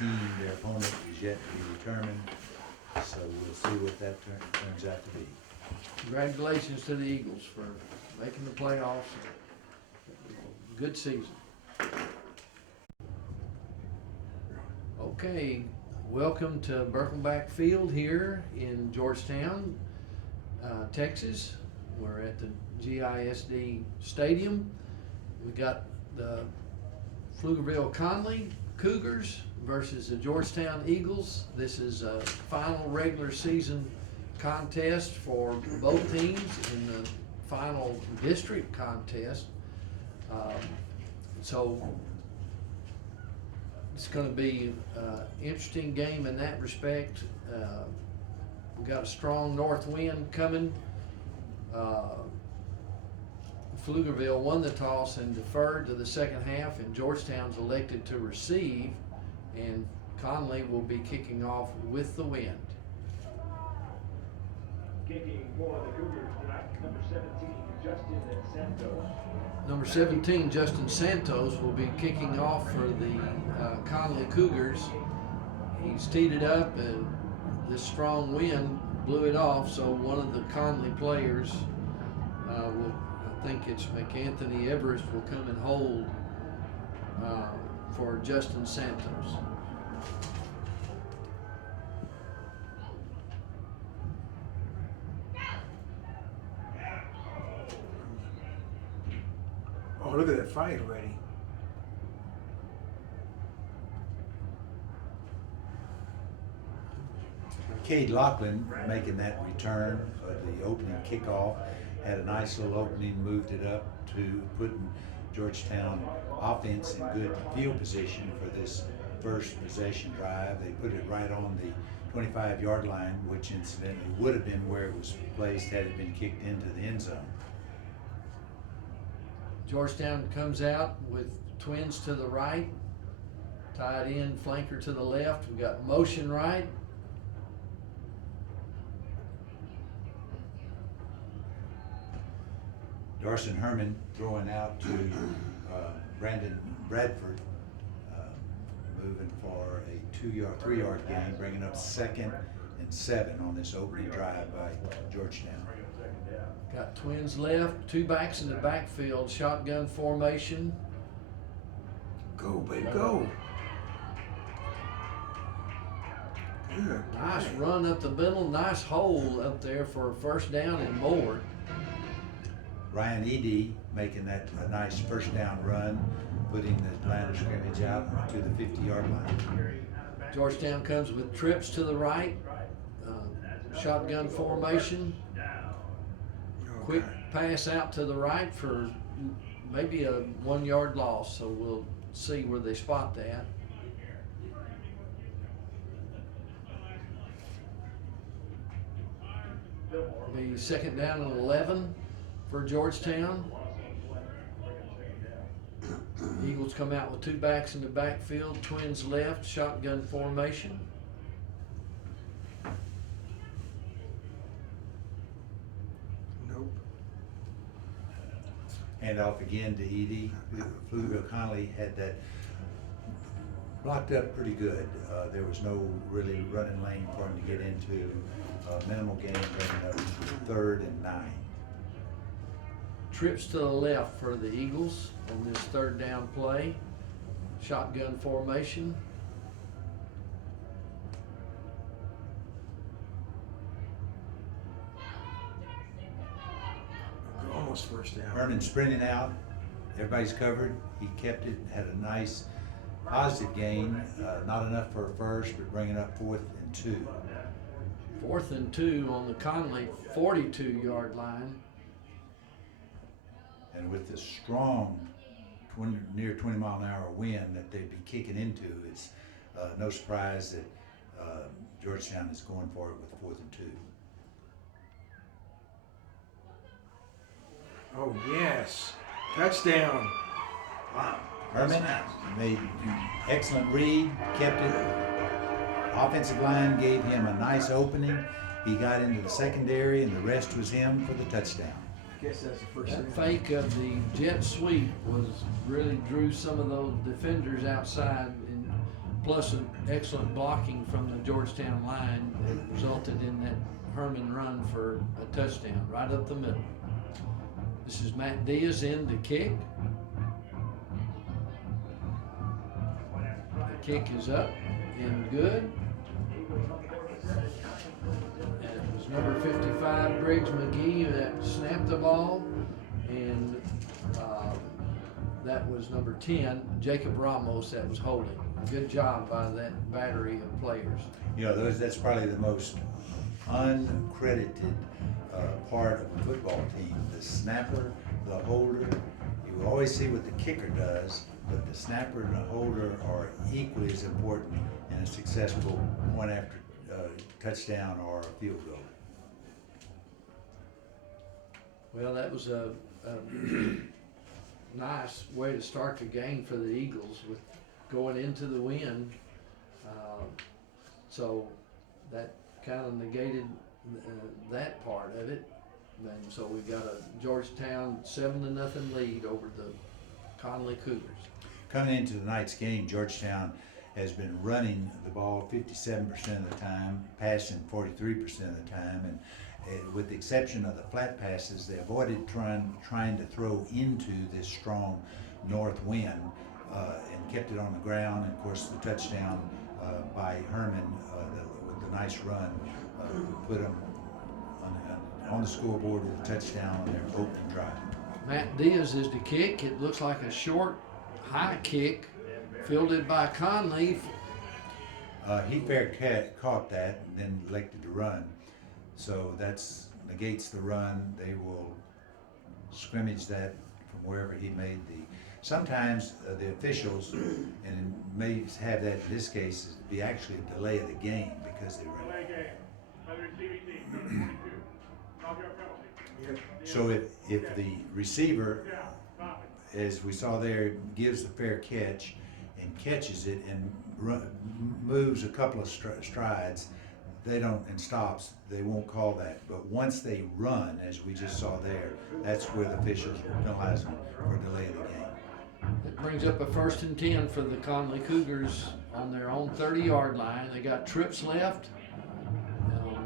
team, their opponent is yet to be determined, so we'll see what that turns out to be. Congratulations to the Eagles for making the playoffs. Good season. Okay, welcome to Birkelback Field here in Georgetown, Texas. We're at the GISD Stadium. We got the Pflugerville Conley Cougars versus the Georgetown Eagles. This is a final regular season contest for both teams in the final district contest. So it's going to be an interesting game in that respect. We've got a strong north wind coming. Pflugerville won the toss and deferred to the second half, and Georgetown's elected to receive, and Conley will be kicking off with the wind. Kicking for the Cougars tonight, number 17, Justin Santos. Number 17, Justin Santos, will be kicking off for the Conley Cougars. He's teed it up, and this strong wind blew it off, so one of the Conley players will, I think it's McAnthony Everest, will come and hold for Justin Santos. Oh, look at that fight already. Cade Lachlan making that return for the opening kickoff, had a nice little opening, moved it up to putting Georgetown offense in good field position for this first possession drive. They put it right on the 25-yard line, which incidentally would have been where it was placed had it been kicked into the end zone. Georgetown comes out with twins to the right, tied in flanker to the left. We've got motion right. Darson Herman throwing out to Brandon Bradford, moving for a 3-yard gain, bringing up 2nd and 7 on this opening drive by Georgetown. Got twins left, two backs in the backfield, shotgun formation. Go, baby, go. Good. Nice run up the middle, nice hole up there for a first down and more. Ryan Edey making that a nice first down run, putting the line of scrimmage out to the 50-yard line. Georgetown comes with trips to the right, shotgun formation. Quick pass out to the right for maybe a 1-yard loss, so we'll see where they spot that. Be second down and 11 for Georgetown. Eagles come out with two backs in the backfield, twins left, shotgun formation. Nope. Hand off again to Edey. Pflugerville Conley had that blocked up pretty good. There was no really running lane for him to get into. Minimal gain, bringing up 3rd and 9. Trips to the left for the Eagles on this third down play. Shotgun formation. Almost first down. Herman sprinting out. Everybody's covered. He kept it, had a nice positive gain. Not enough for a first, but bringing up 4th and 2. 4th and 2 on the Conley 42-yard line. And with the strong near 20-mile-an-hour wind that they'd be kicking into, it's no surprise that Georgetown is going for it with 4th and 2. Oh, yes. Touchdown. Wow. Herman made excellent read, kept it. Offensive line gave him a nice opening. He got into the secondary, and the rest was him for the touchdown. I guess that's the first That down. fake of the jet sweep really drew some of those defenders outside and plus an excellent blocking from the Georgetown line that resulted in that Herman run for a touchdown right up the middle. This is Matt Diaz in to kick. The kick is up and good. And it was number 55, Briggs McGee, that snapped the ball. And that was number 10, Jacob Ramos, that was holding. Good job by that battery of players. You know, that's probably the most uncredited part of a football team. The snapper, the holder. You always see what the kicker does, but the snapper and the holder are equally as important in a successful point after touchdown or a field goal. Well, that was a nice way to start the game for the Eagles with going into the wind. So that kind of negated that part of it. And so we got a Georgetown 7-0 lead over the Conley Cougars. Coming into tonight's game, Georgetown has been running the ball 57% of the time, passing 43% of the time, and with the exception of the flat passes, they avoided trying to throw into this strong north wind and kept it on the ground. And of course, the touchdown by Herman with the nice run put them on the scoreboard with a touchdown on their opening drive. Matt Diaz is the kick. It looks like a short, high kick, fielded by Conley. He caught that and then elected to run. So that's negates the run. They will scrimmage that from wherever he made the. Sometimes the officials, and it may have that in this case, is be actually a delay of the game because they run. Delay game. Another receiving team, number 22. Knock-out penalty. Yep. So if the receiver, Down. Stop it. as we saw there, gives the fair catch and catches it and moves a couple of strides, and stops, they won't call that. But once they run, as we just saw there, that's where the officials will penalize them for delay of the game. It brings up a 1st and 10 for the Conley Cougars on their own 30-yard line. They got trips left,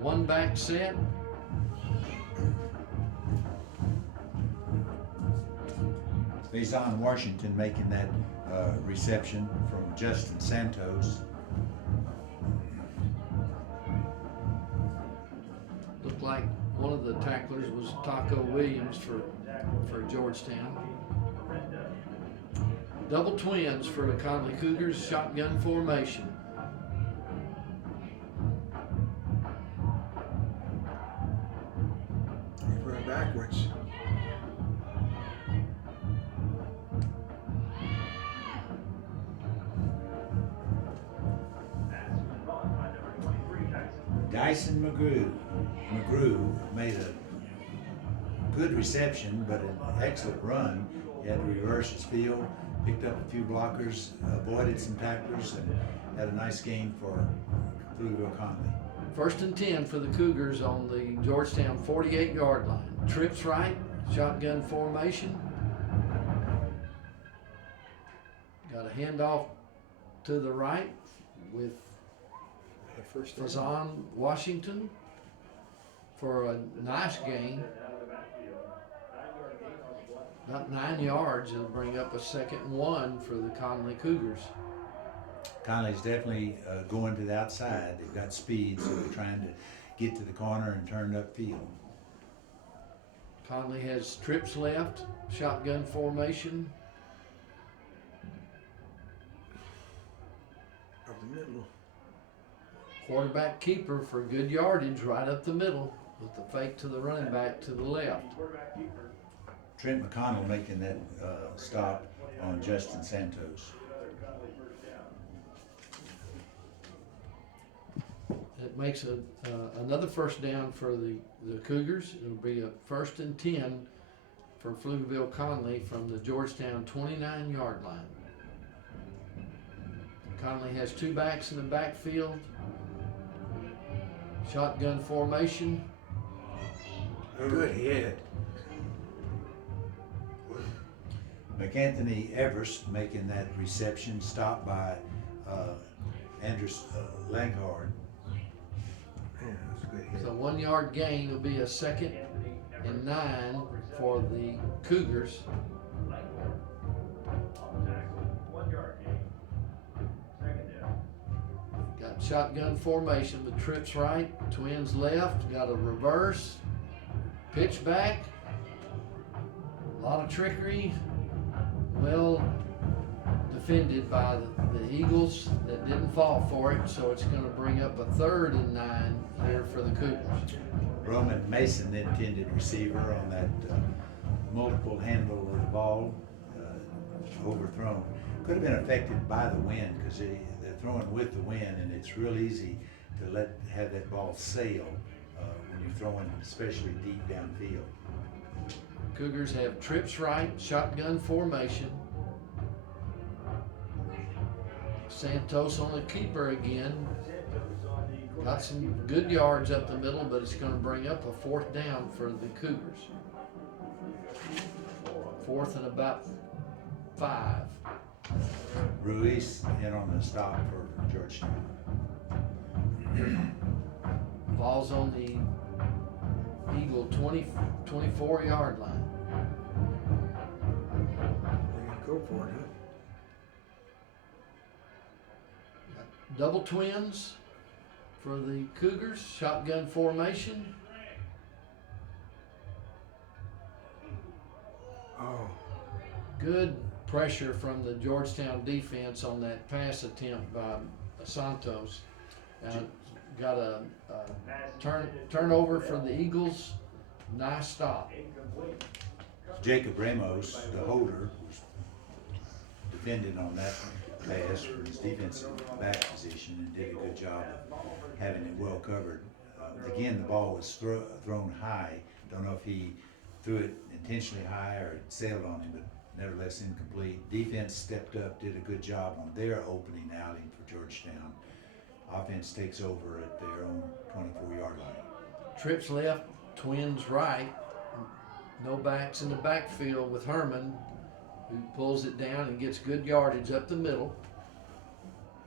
one back set. Faison Washington making that reception from Justin Santos. Looked like one of the tacklers was Taco Williams for Georgetown. Double twins for the Conley Cougars, shotgun formation. He's running backwards. Dyson McGrew made a good reception, but an excellent run. He had to reverse his field, picked up a few blockers, avoided some tacklers, and had a nice game for Pflugerville Conley. 1st and 10 for the Cougars on the Georgetown 48-yard line. Trips right, shotgun formation. Got a handoff to the right with First down. Faison Washington for a nice gain. About 9 yards. It'll bring up a 2nd and 1 for the Conley Cougars. Conley's definitely going to the outside. They've got speed, so they're trying to get to the corner and turn upfield. Conley has trips left, shotgun formation. Up the middle. Quarterback keeper for good yardage right up the middle with the fake to the running back to the left. Trent McConnell making that stop on Justin Santos. It makes another 1st down for the Cougars. It'll be a 1st and 10 for Pflugerville Conley from the Georgetown 29-yard line. Conley has 2 backs in the backfield. Shotgun formation. Good hit. McAnthony Evers making that reception, stopped by Andrews Langhard. Yeah, that's a good hit. So 1 yard gain will be a 2nd and 9 for the Cougars. 1 yard gain. Second down. Got shotgun formation with trips right, twins left, got a reverse, pitch back, a lot of trickery, well defended by the Eagles that didn't fall for it, so it's going to bring up a 3rd and 9 here for the Cougars. Roman Mason, the intended receiver, on that multiple handle of the ball, overthrown. Could have been affected by the wind because they're throwing with the wind, and it's real easy to have that ball sail when you're throwing, especially deep downfield. Cougars have trips right, shotgun formation. Santos on the keeper again. Got some good yards up the middle, but it's going to bring up a 4th down for the Cougars. 4th and about 5. Ruiz in on the stop for Georgetown. Ball's on the Eagle 24-yard line. They're gonna go for it, huh? Double twins for the Cougars, shotgun formation. Oh, Good pressure from the Georgetown defense on that pass attempt by Santos. Got a turnover for the Eagles. Nice stop. Jacob Ramos, the holder, was defending on that pass from his defensive back position and did a good job of having it well covered. Again, the ball was thrown high. Don't know if he threw it intentionally high or it sailed on him, but nevertheless incomplete. Defense stepped up, did a good job on their opening outing for Georgetown. Offense takes over at their own 24-yard line. Trips left, twins right. No backs in the backfield with Herman, who pulls it down and gets good yardage up the middle.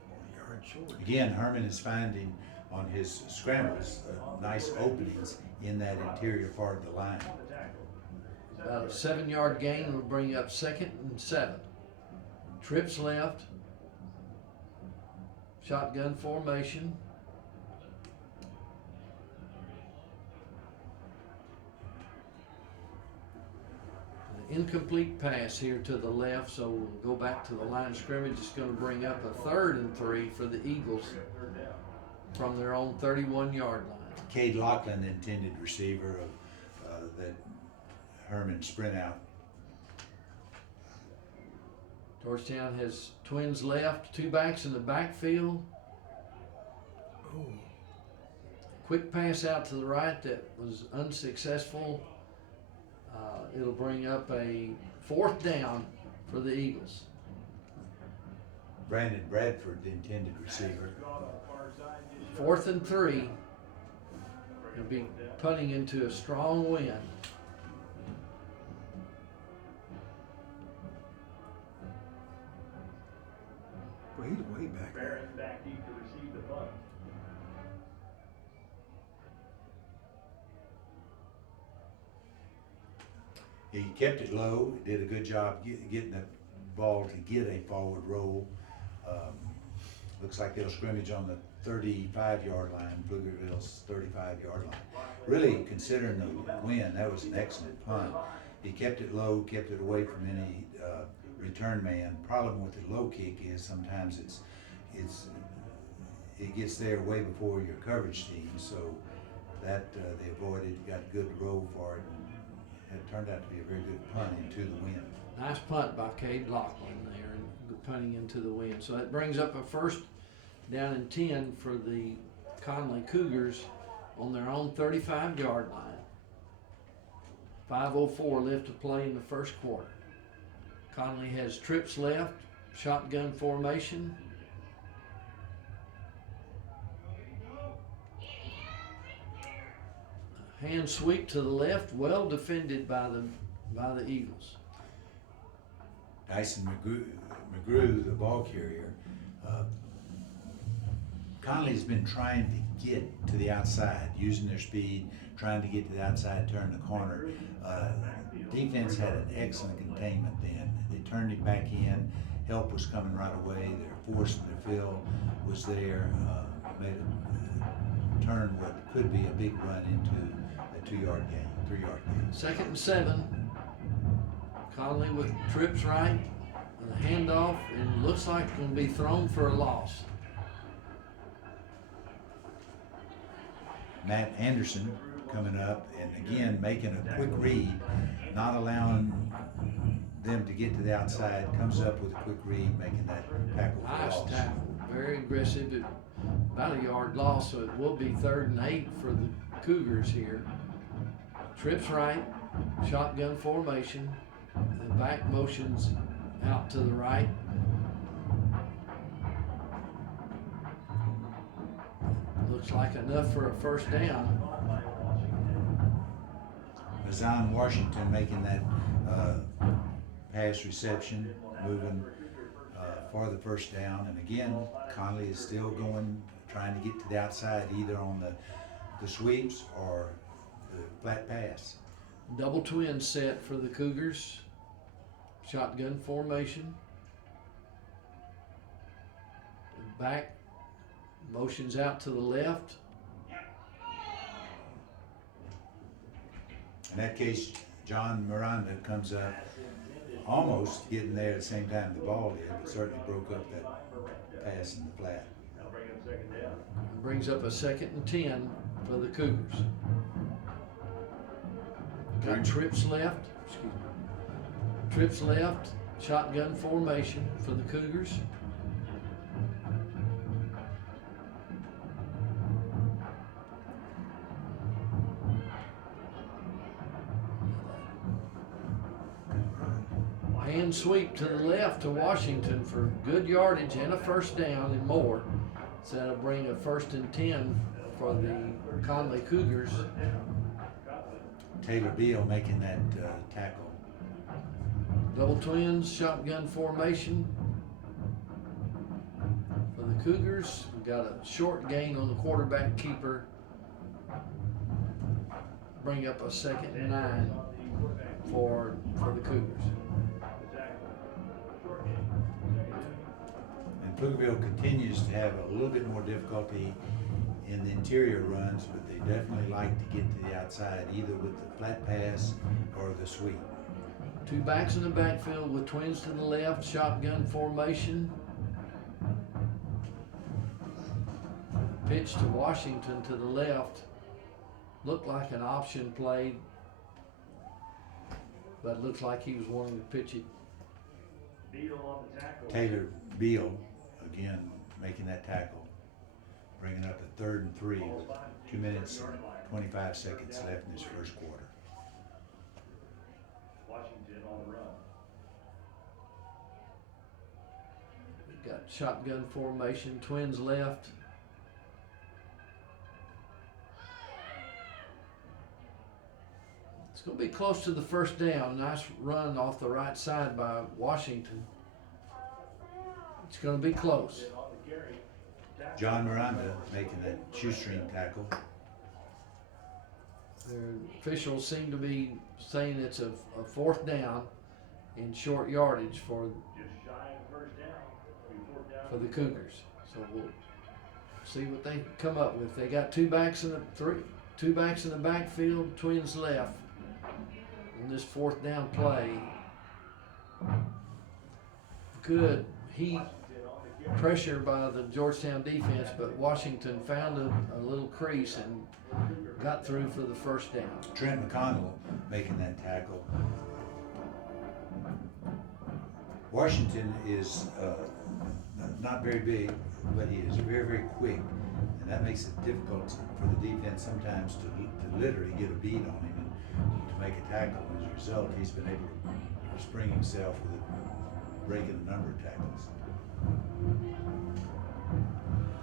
1 yard short. Again, Herman is finding on his scrambles nice openings in that interior part of the line. About a 7-yard gain will bring up 2nd and 7. Trips left. Shotgun formation. An incomplete pass here to the left, so we'll go back to the line of scrimmage. It's going to bring up a 3rd and 3 for the Eagles from their own 31-yard line. Cade Lachlan, the intended receiver of that Herman sprint out. Georgetown has twins left, 2 backs in the backfield. Oh, Quick pass out to the right that was unsuccessful. It'll bring up a 4th down for the Eagles. Brandon Bradford, the intended receiver. 4th and 3. He'll be punting into a strong wind. well, he's way back there. Barron back deep to receive the punt. He kept it low, did a good job getting the ball to get a forward roll. Looks like they'll scrimmage on the 35-yard line, Pflugerville's 35-yard line. Really, considering the wind, that was an excellent punt. He kept it low, kept it away from any return man. Problem with the low kick is sometimes it gets there way before your coverage team, so that they avoided, got a good roll for it, and it turned out to be a very good punt into the wind. Nice punt by Cade Lachlan there and punting into the wind. So that brings up a 1st down and 10 for the Conley Cougars on their own 35-yard line. 5:04 left to play in the 1st quarter. Conley has trips left, shotgun formation. Hand sweep to the left, well defended by the Eagles. Dyson McGrew, the ball carrier, Conley's been trying to get to the outside, using their speed, trying to get to the outside, turn the corner. Defense had an excellent containment then. They turned it back in. Help was coming right away. Their force and their fill was there. Made it turn what could be a big run into a 2-yard gain, 3-yard gain. 2nd and 7. Conley with trips right, and a handoff, and looks like it's going to be thrown for a loss. Matt Anderson coming up and again making a quick read, not allowing them to get to the outside, comes up with a quick read, making that tackle for Nice loss. tackle, very aggressive, about a yard loss, so it will be 3rd and 8 for the Cougars here. Trips right, shotgun formation, the back motions out to the right. Looks like enough for a 1st down. Mazan Washington making that pass reception, moving for the 1st down. And again, Conley is still going, trying to get to the outside, either on the sweeps or the flat pass. Double twin set for the Cougars. Shotgun formation. Back motions out to the left. In that case, John Miranda comes up, almost getting there at the same time the ball did, but certainly broke up that pass in the flat. Brings up a 2nd and 10 for the Cougars. Got trips left. Excuse me. Trips left. Shotgun formation for the Cougars. Hand sweep to the left to Washington for good yardage and a 1st down and more. So that'll bring a 1st and 10 for the Conley Cougars. Taylor Beal making that tackle. Double twins, shotgun formation for the Cougars. We've got a short gain on the quarterback keeper. Bring up a 2nd and 9 for the Cougars. And Pflugerville continues to have a little bit more difficulty in the interior runs, but they definitely like to get to the outside, either with the flat pass or the sweep. 2 backs in the backfield with twins to the left, shotgun formation. Pitch to Washington to the left. Looked like an option play, but looks like he was wanting to pitch it. Taylor Beal again making that tackle, bringing up a 3rd and 3 with 2 minutes and 25 seconds left in this 1st quarter. Washington on the run. We've got shotgun formation, twins left. It's going to be close to the 1st down. Nice run off the right side by Washington. It's going to be close. John Miranda making that shoestring tackle. The officials seem to be saying it's a 4th down in short yardage for the Cougars. So we'll see what they come up with. They got 2 backs in the backfield, twins left on this 4th down play. Good heat pressure by the Georgetown defense, but Washington found a little crease and got through for the 1st down. Trent McConnell making that tackle. Washington is not very big, but he is very, very quick, and that makes it difficult for the defense sometimes to literally get a beat on him and to make a tackle. As a result, he's been able to spring himself with breaking a number of tackles.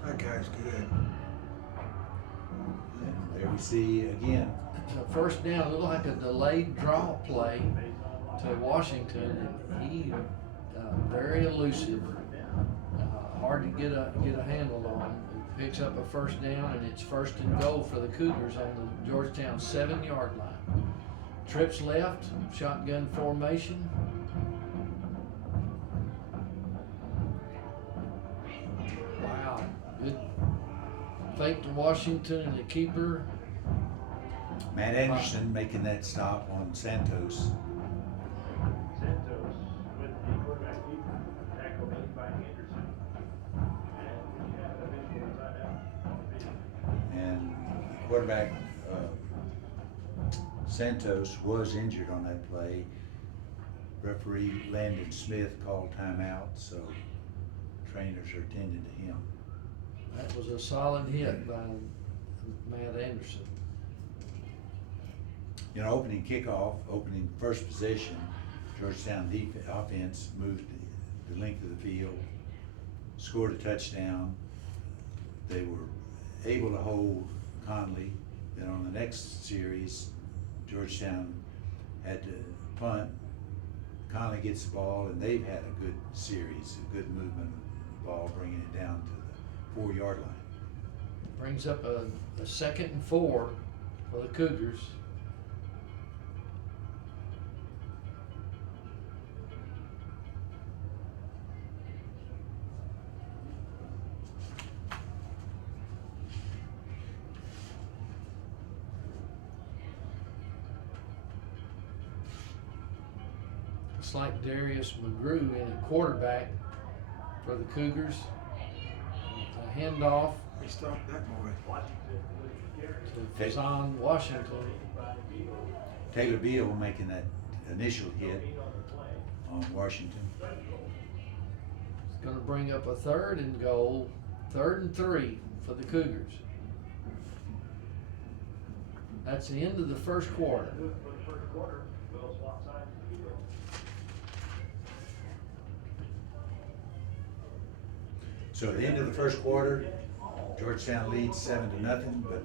That guy's good. And there we see again. So 1st down, looked like a delayed draw play to Washington, and he very elusive. hard to get a handle on. He picks up a first down, and it's 1st and goal for the Cougars on the Georgetown 7-yard line. Trips left, shotgun formation. Wow, good fake to Washington and the keeper. Matt Anderson making that stop on Santos. Santos with the quarterback keeper, tackle made by Anderson. And we have a visual timeout on the video. And quarterback Santos was injured on that play. Referee Landon Smith called timeout, so trainers are tending to him. That was a solid hit by Matt Anderson. You know, opening kickoff, opening first possession, Georgetown offense moved the length of the field, scored a touchdown. They were able to hold Conley. Then on the next series, Georgetown had to punt. Conley gets the ball, and they've had a good series, a good movement of the ball, bringing it down to the 4-yard line. Brings up a 2nd and 4 for the Cougars. It's like Darius McGrew in a quarterback for the Cougars. A handoff They stopped that boy. to Fazan Washington. Taylor Beal making that initial hit on Washington. It's going to bring up a 3rd and goal, 3rd and 3 for the Cougars. That's the end of the first quarter. For the first quarter, Will swap sides to the field. So at the end of the first quarter, Georgetown leads 7-0, but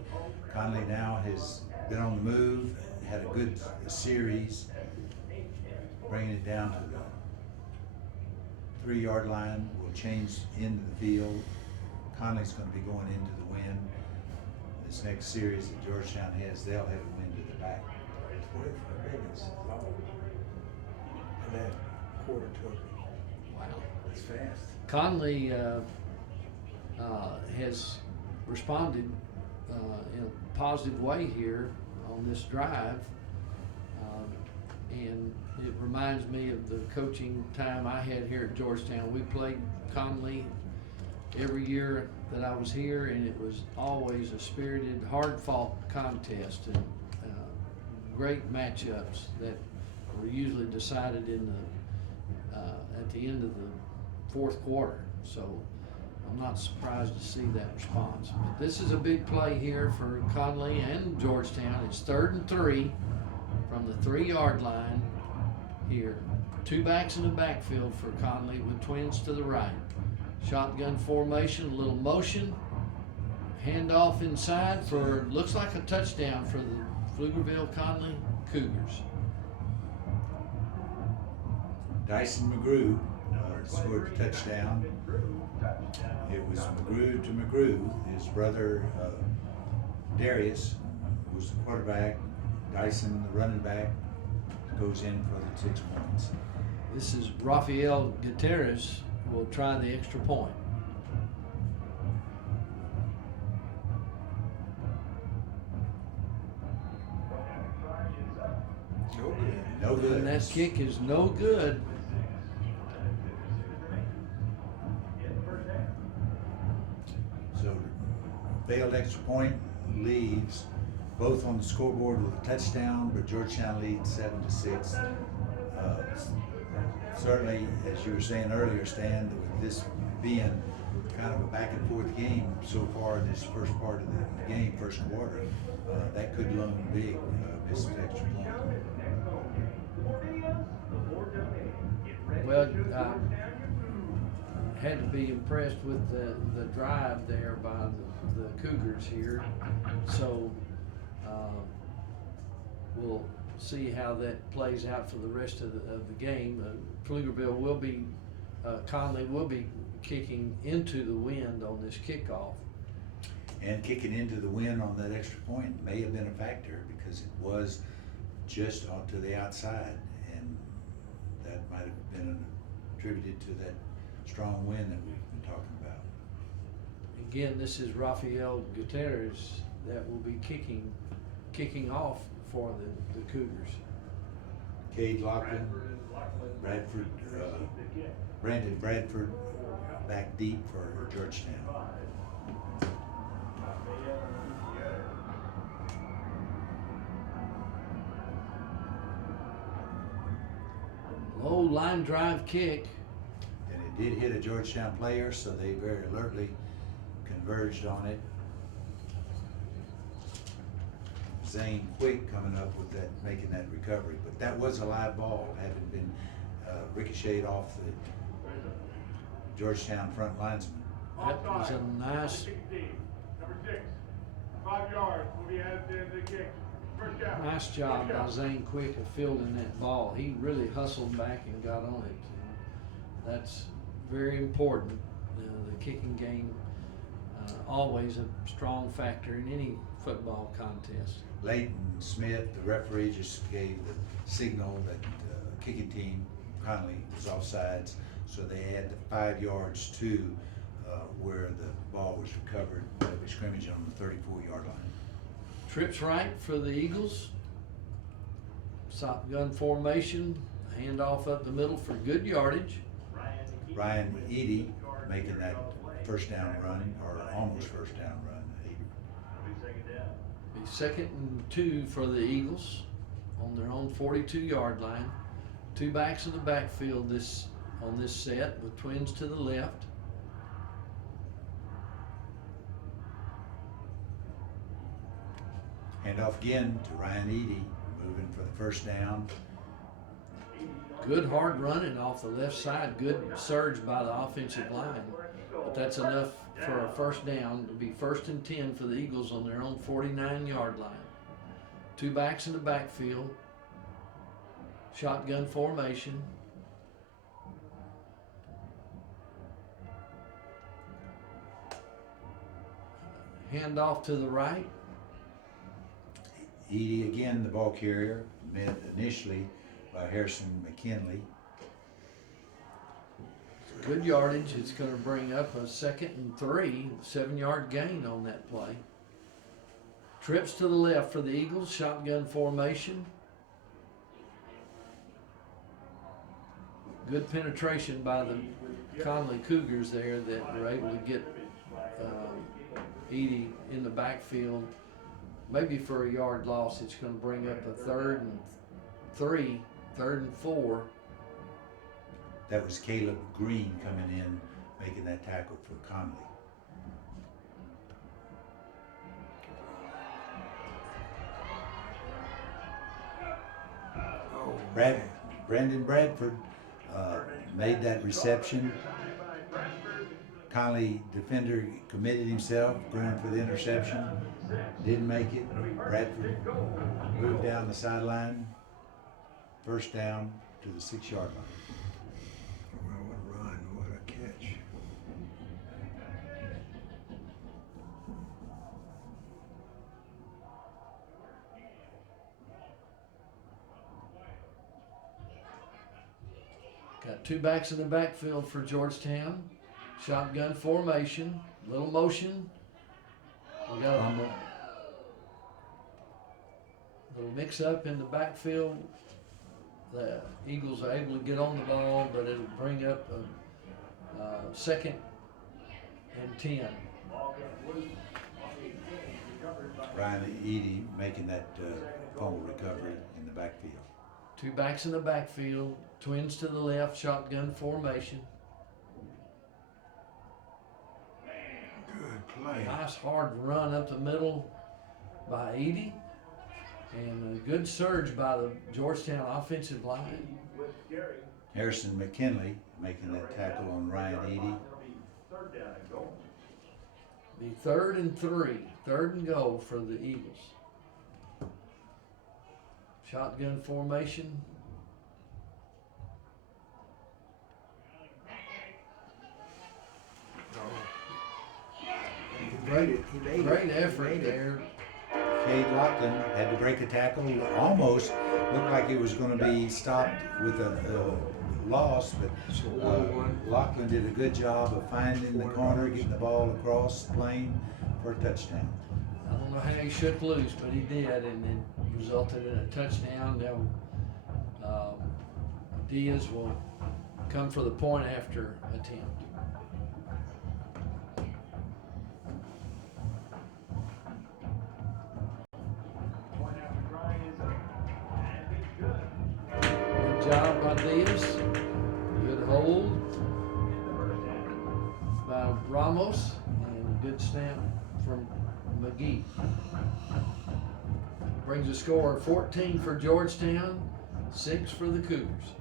Conley now has been on the move, had a good series, bringing it down to the 3-yard line. Will change into the field. Conley's going to be going into the wind. This next series that Georgetown has, they'll have a wind to the back. 25 minutes. And that quarter took. Wow. That's fast. Conley has responded in a positive way here on this drive. And it reminds me of the coaching time I had here at Georgetown. We played Conley every year that I was here, and it was always a spirited, hard-fought contest and great matchups that were usually decided in the at the end of the 4th quarter. So I'm not surprised to see that response. But this is a big play here for Conley and Georgetown. It's 3rd and 3 from the 3-yard line here. 2 backs in the backfield for Conley with twins to the right. Shotgun formation, a little motion. Handoff inside for, looks like a touchdown for the Pflugerville Conley Cougars. Dyson McGrew scored the touchdown. It was McGrew to McGrew. His brother Darius was the quarterback. Dyson, the running back, goes in for the 6 points. This is Rafael Gutierrez will try the extra point. No good. No good. And that kick is no good. So failed extra point leaves both on the scoreboard with a touchdown, but Georgetown leads 7-6. Certainly, as you were saying earlier, Stan, with this being kind of a back and forth game so far in this first part of the game, first quarter, that could loom big, missed extra point. Well, had to be impressed with the drive there by the Cougars here. So we'll see how that plays out for the rest of the game. Pflugerville will be, Conley will be kicking into the wind on this kickoff. And kicking into the wind on that extra point may have been a factor because it was just onto the outside, and that might have been attributed to that strong wind that we've been talking about. Again, this is Rafael Gutierrez that will be kicking off for the Cougars. Cade Lachlan, Bradford, Brandon Bradford back deep for Georgetown. Low line drive kick. And it did hit a Georgetown player, so they very alertly converged on it. Zane Quick coming up with that, making that recovery, but that was a live ball, having been ricocheted off the Georgetown front linesman. That was a nice, Number 6, 5 yards will be added to the end of the kick. First down. nice job by Zane Quick of fielding that ball. He really hustled back and got on it. And that's very important. The kicking game, always a strong factor in any football contest. Leighton Smith, the referee, just gave the signal that the kicking team, Conley, was offsides, so they add the 5 yards to where the ball was recovered, by the scrimmage on the 34-yard line. Trips right for the Eagles. Shotgun formation, handoff up the middle for good yardage. Ryan Eady making that first down run, or almost first down run. Be 2nd and 2 for the Eagles on their own 42-yard line. 2 backs in the backfield on this set with twins to the left. Handoff again to Ryan Eady, moving for the first down. Good hard running off the left side. Good surge by the offensive line. But that's enough for a first down to be 1st and 10 for the Eagles on their own 49-yard line. 2 backs in the backfield. Shotgun formation. Handoff to the right. Eady again, the ball carrier, met initially by Harrison McKinley. Good yardage. It's going to bring up a 2nd and 3, 7-yard gain on that play. Trips to the left for the Eagles, shotgun formation. Good penetration by the Conley Cougars there that were able to get Eady in the backfield. Maybe for a yard loss. It's going to bring up a 3rd and 3, 3rd and 4. That was Caleb Green coming in, making that tackle for Conley. Brandon Bradford made that reception. Conley defender committed himself, going for the interception. Didn't make it. Bradford moved down the sideline. First down to the 6-yard line. Well, what a run, what a catch. Got 2 backs in the backfield for Georgetown. Shotgun formation, little motion. We got a little mix up in the backfield. The Eagles are able to get on the ball, but it'll bring up a 2nd and 10. Ryan Eady making that fumble recovery in the backfield. 2 backs in the backfield, twins to the left, shotgun formation. Good play. Nice hard run up the middle by Eady. And a good surge by the Georgetown offensive line. Harrison McKinley making that tackle on Ryan Eady. Be 3rd and 3, 3rd and goal for the Eagles. Shotgun formation. Great, He made it. great He effort made it. there. Cade Lachlan had to break a tackle, almost looked like it was gonna be stopped with a loss, but So 1-1. Lachlan did a good job of finding the corner, getting the ball across the plane for a touchdown. I don't know how he shook loose, but he did, and it resulted in a touchdown. Now, Diaz will come for the point after attempt. Point after try is up, and it's good. Good job by Diaz. Good hold In the first half. by Ramos, and good snap from McGee. Brings a score of 14 for Georgetown, 6 for the Cougars.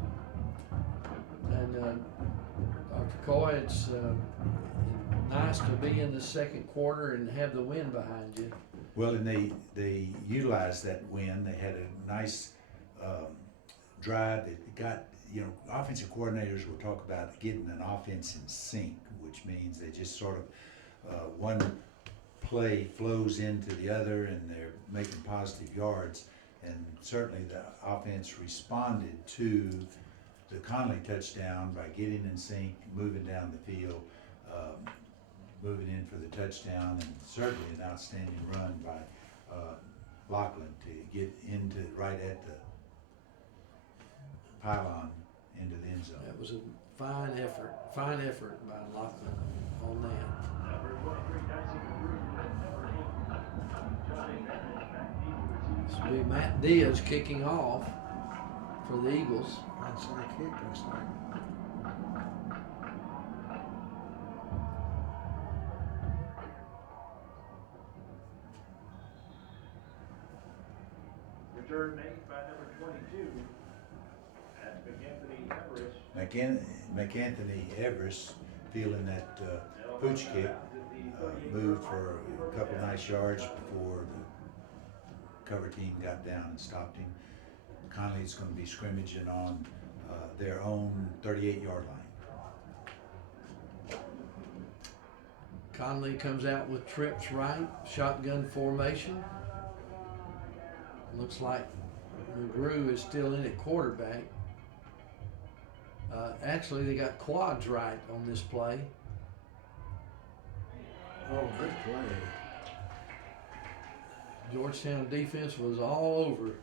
And Dr. Coy, it's nice to be in the second quarter and have the win behind you. Well, and they utilized that win. They had a nice drive that got, offensive coordinators will talk about getting an offense in sync, which means they just sort of, one play flows into the other and they're making positive yards. And certainly the offense responded to the Conley touchdown by getting in sync, moving down the field, moving in for the touchdown, and certainly an outstanding run by Lachlan to get into right at the pylon into the end zone. That was a fine effort by Lachlan on that. Number 23, Dyson McGrew, and number 8, Johnny Bennett, back deep to receive. This will be Matt Diaz kicking off for the Eagles. Onside kick, looks like. Return made by number 22. That's McAnthony Everest. McAnthony Everest feeling that pooch kick, moved for a couple nice yards before the cover team got down and stopped him. Conley's going to be scrimmaging on their own 38-yard line. Conley comes out with trips right, shotgun formation. Looks like McGrew is still in at quarterback. Actually, they got quads right on this play. Oh, good play. Georgetown defense was all over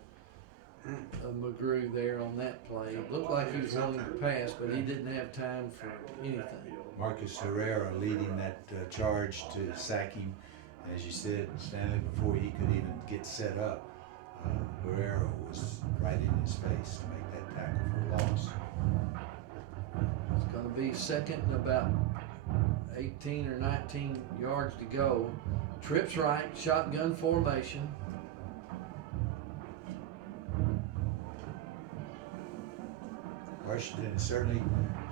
McGrew there on that play. It looked like he was willing to pass, but he didn't have time for anything. Marcus Herrera leading that charge to sack him. As you said, Stanley, before he could even get set up, Herrera was right in his face to make that tackle for loss. It's going to be second and about 18 or 19 yards to go. Trips right, shotgun formation. Washington is certainly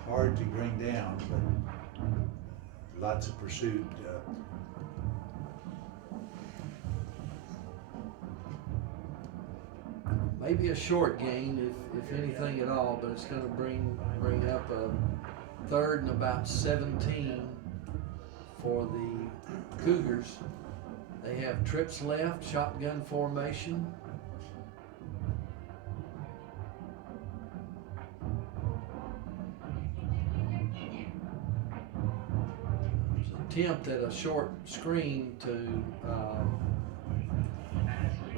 hard to bring down, but lots of pursuit. Maybe a short gain, if anything at all, but it's going to bring up a third and about 17 for the Cougars. They have trips left, shotgun formation. There's an attempt at a short screen to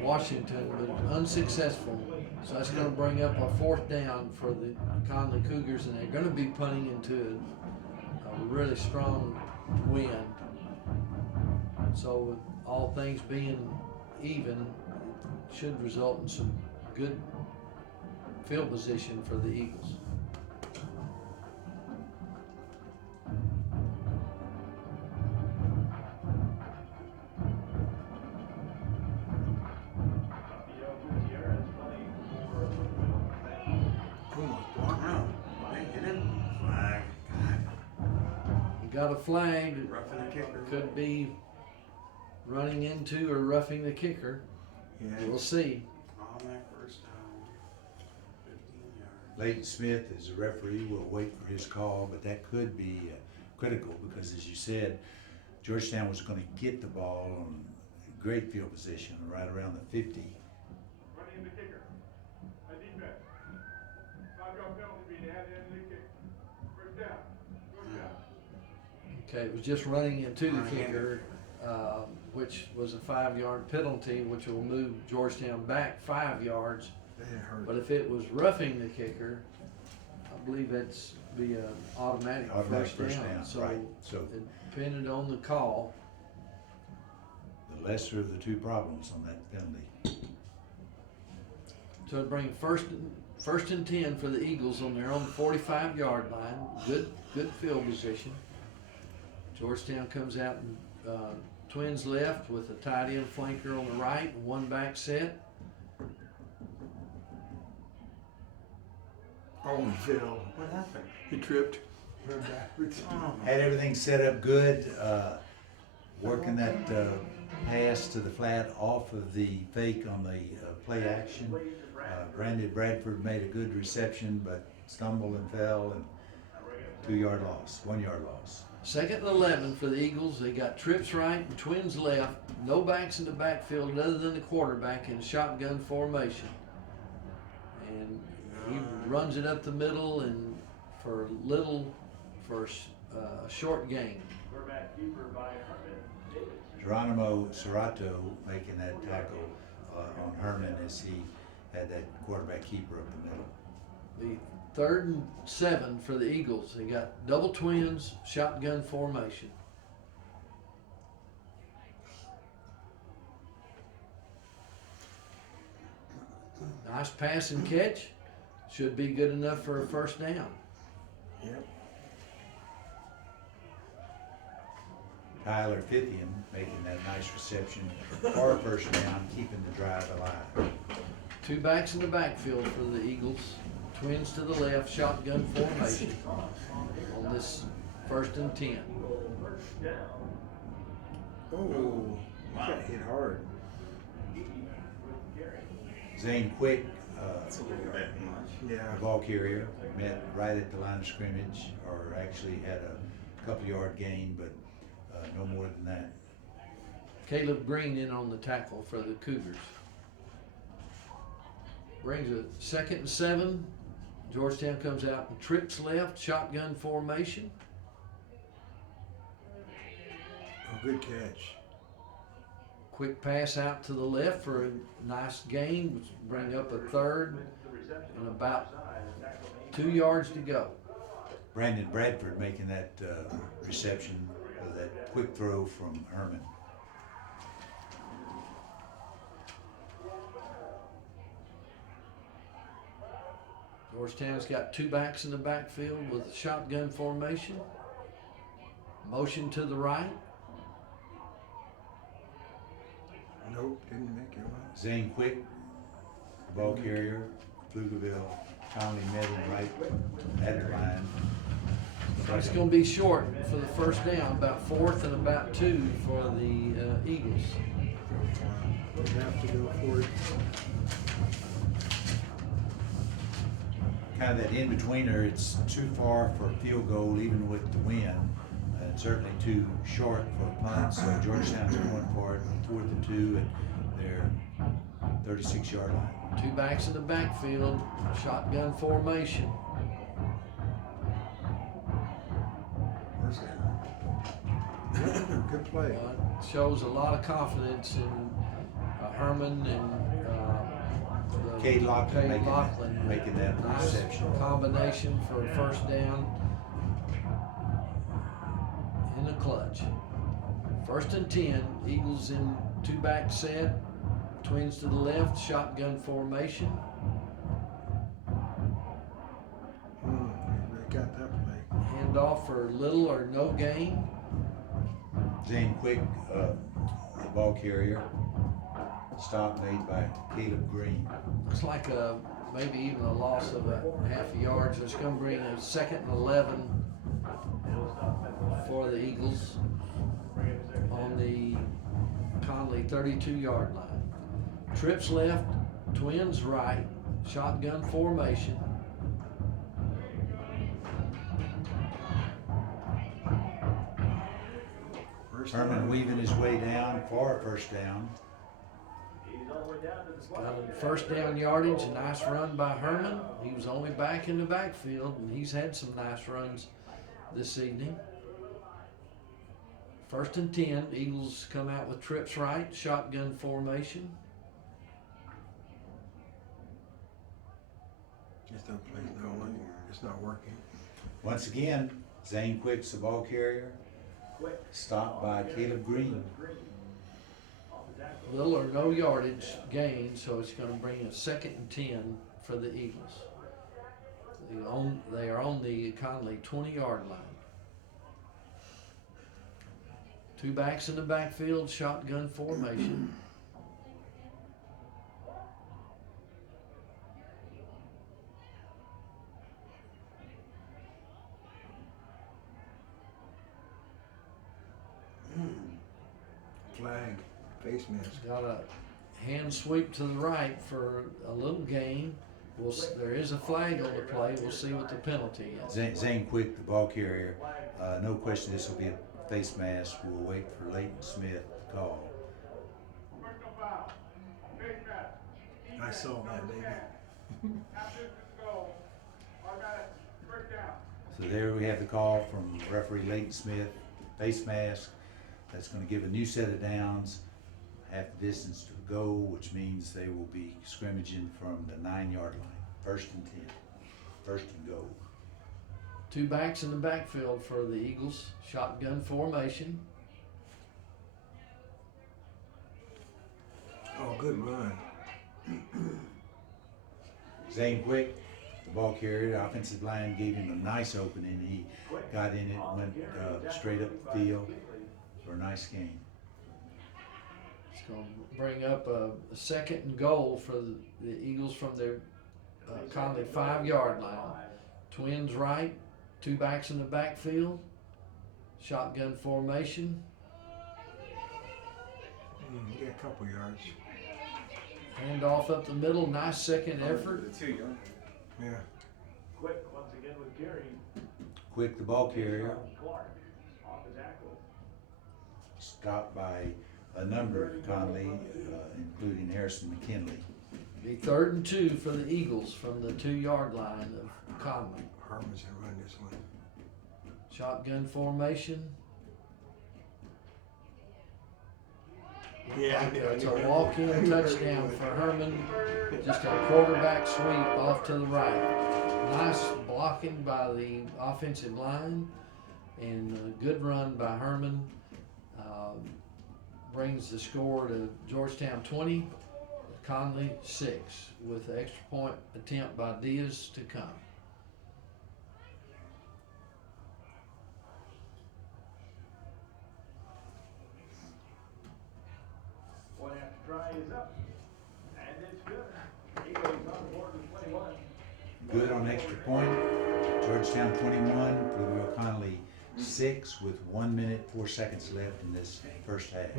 Washington, but unsuccessful. So that's going to bring up a fourth down for the Conley Cougars, and they're going to be punting into a really strong wind. So with all things being even, it should result in some good field position for the Eagles. Got a flag. Roughing the kicker. Could be running into or roughing the kicker. Yeah. We'll see. On that first down, 15 yards. Leighton Smith is a referee. We'll wait for his call, but that could be critical because, as you said, Georgetown was gonna get the ball on great field position, right around the 50. Running the kicker. A defense. 5-yard penalty being added into the kick. First down. Georgetown. Okay, it was just running into the kicker, which was a 5-yard penalty, which will move Georgetown back 5 yards. That hurt. But if it was roughing the kicker, I believe that's be an automatic first down. So right. So it depended on the call. the lesser of the two problems on that penalty. So it bring first and 10 for the Eagles on their own 45-yard line. Good field position. Georgetown comes out and twins left with a tight end flanker on the right and one back set. Oh, he fell. What happened? He tripped. Went backwards. Had everything set up good, working that pass to the flat off of the fake on the play action. Brandon Bradford made a good reception, but stumbled and fell, and 2-yard loss, 1-yard loss. 2nd and 11 for the Eagles. They got trips right and twins left. No backs in the backfield other than the quarterback in shotgun formation. And he runs it up the middle and for a short gain. Quarterback keeper by Herman Davis. Geronimo Serrato making that tackle on Herman as he had that quarterback keeper up the middle. The 3rd and 7 for the Eagles. They got double twins, shotgun formation. Nice pass and catch. Should be good enough for a first down. Yep. Tyler Fithian making that nice reception for a first down, keeping the drive alive. 2 backs in the backfield for the Eagles. Twins to the left, shotgun formation on this 1st and 10. Oh, he got hit hard. Zane Quick, That's a little bit much. Yeah. the ball carrier, met right at the line of scrimmage, or actually had a couple-yard gain, but no more than that. Caleb Green in on the tackle for the Cougars. Brings a 2nd and 7. Georgetown comes out and trips left, shotgun formation. Oh, good catch. Quick pass out to the left for a nice gain, which bring up a 3rd and about 2 yards to go. Brandon Bradford making that reception of that quick throw from Herman. Georgetown's got 2 backs in the backfield with shotgun formation. Motion to the right. Nope, didn't make it. Zane Quick, the ball carrier, Pflugerville, finally met him right at the line. It's going to be short for the first down, about 4th and about 2 for the Eagles. They have to go for it. Kind of that in-betweener, it's too far for a field goal even with the wind, and certainly too short for a punt, so Georgetown's going for it, 4th and 2 at their 36-yard line. 2 backs in the backfield, shotgun formation. Where's that? Good play. Shows a lot of confidence in Herman and Cade Lachlan Lachlan. making that Nice reception. combination for a first down in the clutch. 1st and 10, Eagles in 2 back set, twins to the left, shotgun formation. They got that play. Handoff for little or no gain. Zane Quick, the ball carrier. Stop made by Caleb Green. Looks like maybe even a loss of a half a yard. So it's going to bring a 2nd and 11 for the Eagles on the Conley 32-yard line. Trips left, twins right, shotgun formation. First Herman weaving his way down for a first down. Got a first down yardage, a nice run by Herman. He was only back in the backfield, and he's had some nice runs this evening. 1st and 10, Eagles come out with trips right, shotgun formation. It's not playing, no, it's not working. Once again, Zane Quick's the ball carrier, stopped by Caleb Green. Little or no yardage gain, so it's going to bring a 2nd and 10 for the Eagles. They are on the Conley 20-yard line. 2 backs in the backfield, shotgun formation. Flag, face mask. Got a hand sweep to the right for a little gain. There is a flag on the play. We'll see what the penalty is. Zane Quick, the ball carrier. No question this will be a face mask. We'll wait for Leighton Smith to call. Personal foul. Face mask. I saw that, David. Half distance goal. Automatic. First down. So there we have the call from referee Leighton Smith, face mask. That's going to give a new set of downs, half the distance to go, which means they will be scrimmaging from the 9-yard line. 1st and 10. 1st and goal. 2 backs in the backfield for the Eagles, shotgun formation. Oh, good run. Zane Quick, the ball carrier, the offensive line gave him a nice opening. He got in it, went straight up the field for a nice game. It's going to bring up a 2nd and goal for the Eagles from their Conley 5-yard line. Twins right, 2 backs in the backfield, shotgun formation. Get a couple yards. Hand off up the middle, nice second effort. Yeah. Quick once again with Gary. Quick, the ball carrier, Clark. Off his ankle. stopped by a number of Conley, including Harrison McKinley. Be 3rd and 2 for the Eagles from the 2-yard line of Conley. Herman's gonna run this one. Shotgun formation. Yeah, It's a walk-in touchdown for Herman. Just a quarterback sweep off to the right. Nice blocking by the offensive line and a good run by Herman. Brings the score to Georgetown 20, Conley 6, with the extra point attempt by Diaz to come. One after try is up. And it's good. Eagles on board with 21. Good on extra point. Georgetown 21, Pflugerville Conley 6 with 1 minute, 4 seconds left in this first half.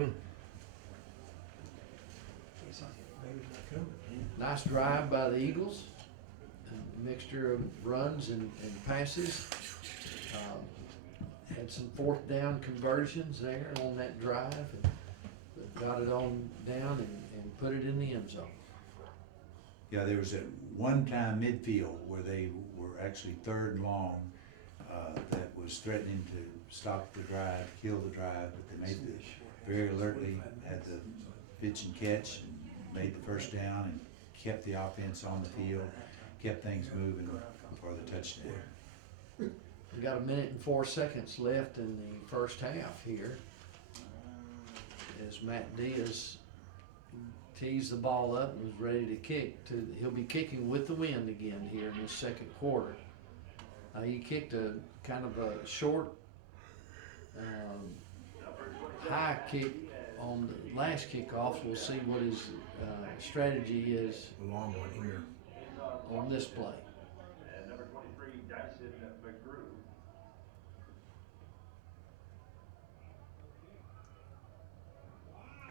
Nice drive by the Eagles. A mixture of runs and passes. Had some 4th down conversions there on that drive. And got it on down and put it in the end zone. Yeah, there was a one-time midfield where they were actually 3rd and long that was threatening to stop the drive, kill the drive, but they made the very alertly, had the pitch and catch, and made the first down and kept the offense on the field, kept things moving for the touchdown. We got 1 minute and 4 seconds left in the first half here. As Matt Diaz tees the ball up and is ready to kick. He'll be kicking with the wind again here in the 2nd quarter. He kicked a kind of a short, high kick on the last kickoff. We'll see what his strategy is Long one here. on this play. And number 23, Dyson McGrew.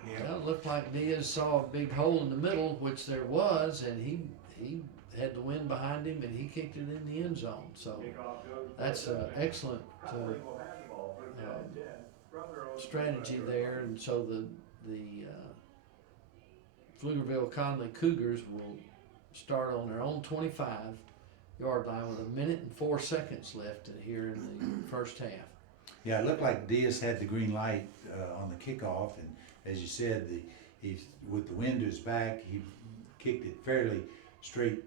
Yeah. Well, it looked like Diaz saw a big hole in the middle, which there was, and he had the wind behind him, and he kicked it in the end zone. So Kickoff goes. that's an excellent Conley will have the ball. First down and 10 from their own strategy there, and so the Pflugerville Conley Cougars will start on their own 25-yard line with 1:04 left here in the first half. Yeah, it looked like Diaz had the green light on the kickoff, and as you said, he's with the wind to his back, he kicked it fairly straight,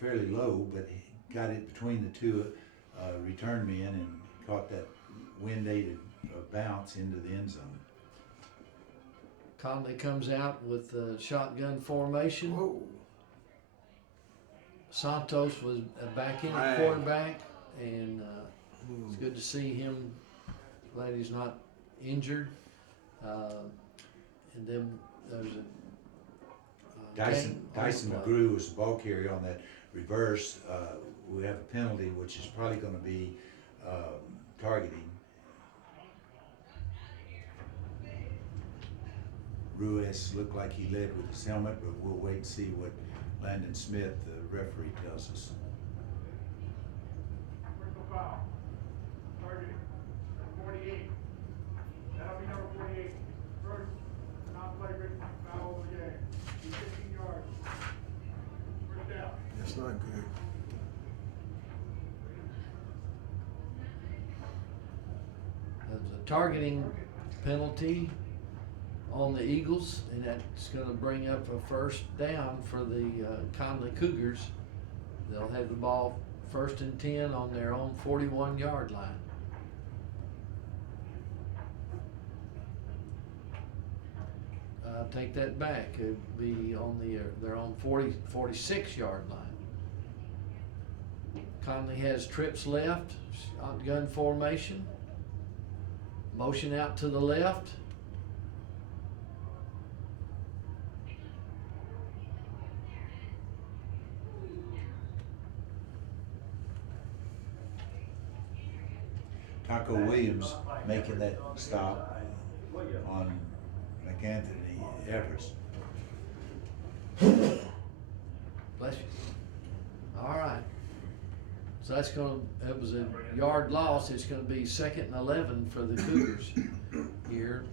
fairly low, but he got it between the two return men and caught that wind-aided bounce into the end zone. Conley comes out with the shotgun formation. Whoa. Santos was back in at quarterback, and it's good to see him. Glad he's not injured. And then there's a Dyson game on the McGrew was the ball carrier on that reverse. We have a penalty, which is probably going to be targeting. Ruiz looked like he led with his helmet, but we'll wait and see what Landon Smith, the referee, tells us. Personal foul. Targeting. 48. That'll be number 48. First, non-flagrant foul of the game. He's 15 yards. First down. That's not good. There's a targeting penalty on the Eagles, and that's going to bring up a first down for the Conley Cougars. They'll have the ball 1st and 10 on their own 41-yard line. Take that back. It'd be on their own 46-yard line. Conley has trips left, shotgun formation, motion out to the left. Taco Williams making that stop on McAnthony Everest. Bless you. All right. So that was a yard loss. It's gonna be 2nd and 11 for the Cougars here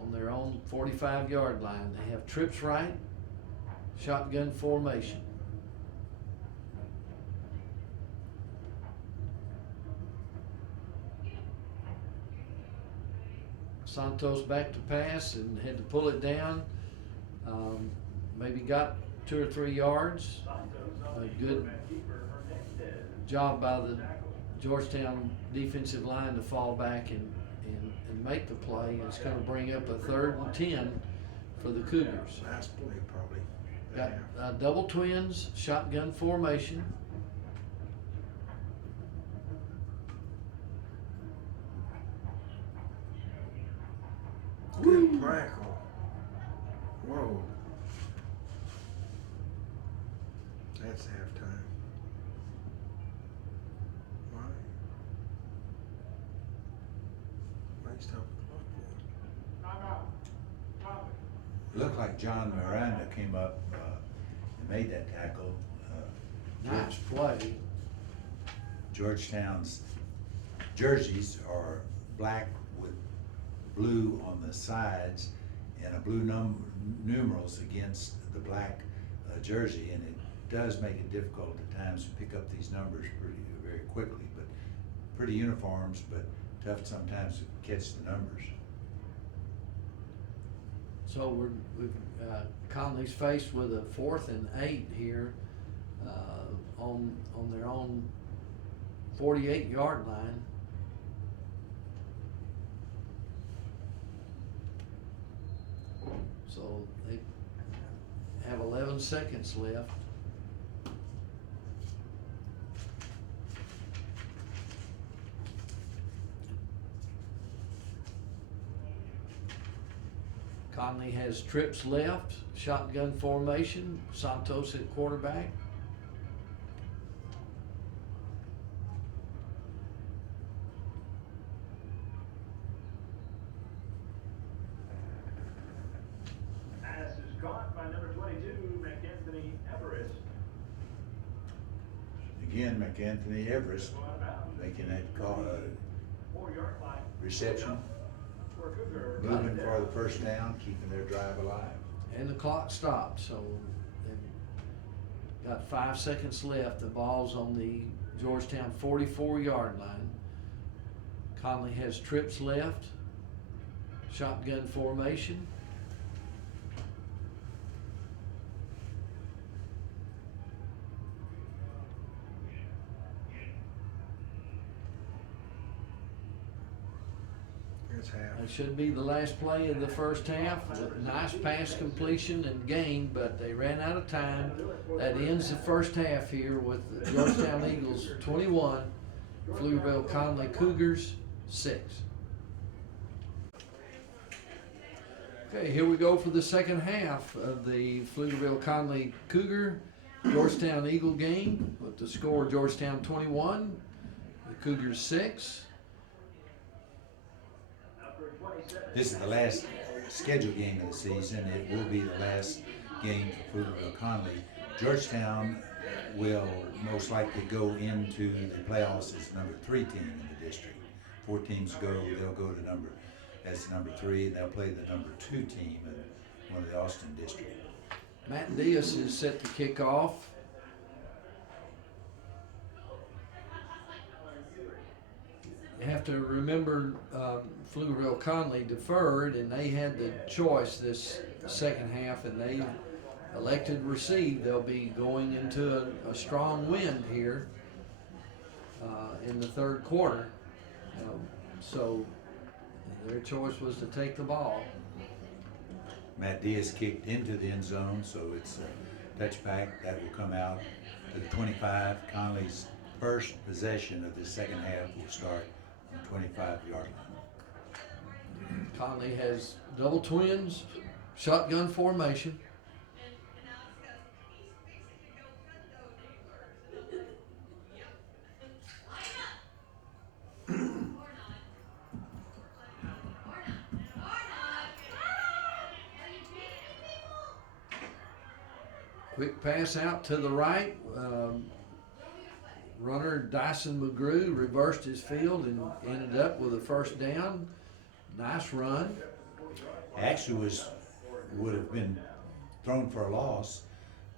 on their own 45-yard line. They have trips right, shotgun formation. Santos back to pass and had to pull it down. Maybe got 2 or 3 yards. A good job by the Georgetown defensive line to fall back and make the play. It's going to bring up a 3rd and 10 for the Cougars. Last play probably. Got double twins, shotgun formation. Good tackle. Whoa. That's halftime. Why? Why you stop the clock Timeout. Conley. Looked like John Miranda came up and made that tackle. Nice play. Georgetown's jerseys are black with blue on the sides and a blue numerals against the black jersey, and it does make it difficult at times to pick up these numbers very quickly, but pretty uniforms, but tough sometimes to catch the numbers. So we've Conley's faced with a 4th and 8 here on their own 48-yard line. So they have 11 seconds left. Conley has trips left, shotgun formation, Santos at quarterback. Pass is caught by number 22, McAnthony Everest. Again, McAnthony Everest making that call, 4-yard line. reception. moving for the first down, keeping their drive alive. And the clock stopped, so they've got 5 seconds left. The ball's on the Georgetown 44-yard line. Conley has trips left. Shotgun formation. Here's half. That should be the last play of the first half. Nice pass completion and gain, but they ran out of time. That ends the first half here with the Georgetown Eagles 21, Pflugerville Conley Cougars 6. Okay, here we go for the second half of the Pflugerville Conley Cougar Georgetown Eagle game with the score Georgetown 21, the Cougars 6. This is the last scheduled game of the season. It will be the last game for Pflugerville Conley. Georgetown will most likely go into the playoffs as number 3 team in the district. 4 teams go, they'll go to as number 3, and they'll play the number 2 team in one of the Austin district. Matt Diaz is set to kick off. You have to remember Pflugerville Conley deferred, and they had the choice this second half, and they elected receive. They'll be going into a strong wind here in the third quarter. So their choice was to take the ball. Matt Diaz kicked into the end zone, so it's a touchback. That will come out to the 25. Conley's first possession of the second half will start on the 25-yard line. Conley has double twins, shotgun formation. Quick pass out to the right. Runner Dyson McGrew reversed his field and ended up with a first down. Nice run. Actually would have been thrown for a loss,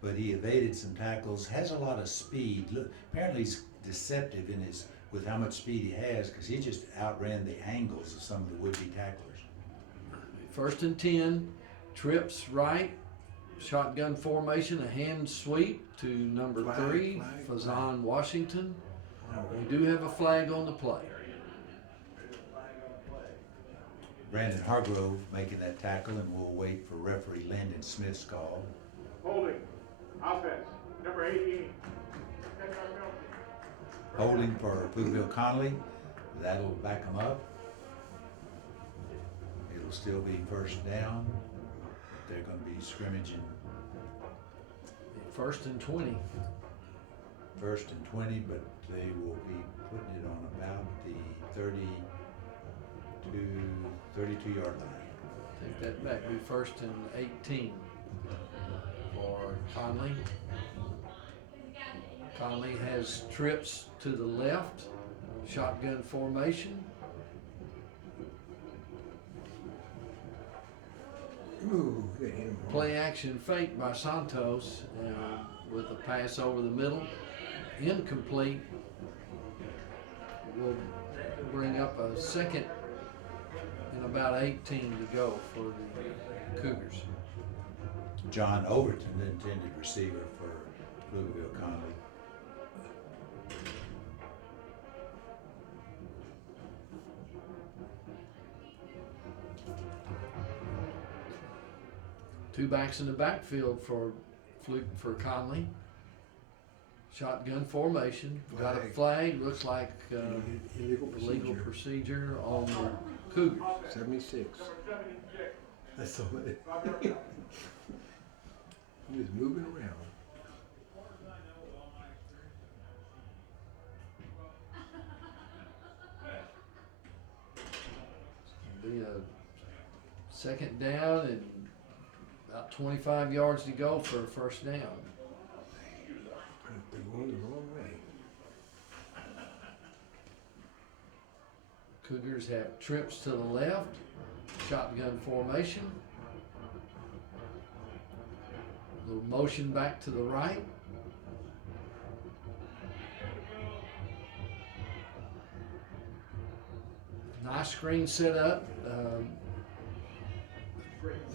but he evaded some tackles, has a lot of speed. Look, apparently he's deceptive with how much speed he has, because he just outran the angles of some of the would-be tacklers. First and 10, trips right, shotgun formation, a hand sweep to number 3, Fazan Washington. We do have a flag on the play. Brandon Hargrove making that tackle, and we'll wait for referee Landon Smith's call. Holding, offense, number 18. Holding for Pflugerville Conley. That'll back them up. It'll still be first down. They're going to be scrimmaging. First and 20. First and 20, but they will be putting it on about the 32-yard line. Take that back. Be first and 18 for Conley. Conley has trips to the left, shotgun formation. Ooh, they hit him hard. Play action fake by Santos with a pass over the middle. Incomplete. Will bring up a second and about 18 to go for the Cougars. John Overton, the intended receiver for Pflugerville Conley. Two backs in the backfield for Conley. Shotgun formation. Got a flag. Looks like illegal procedure on the Cougars. 76. That's all it is. He was moving around. Be a second down and about 25 yards to go for a first down. They're going the wrong way. Cougars have trips to the left, shotgun formation. Little motion back to the right. Nice screen set up.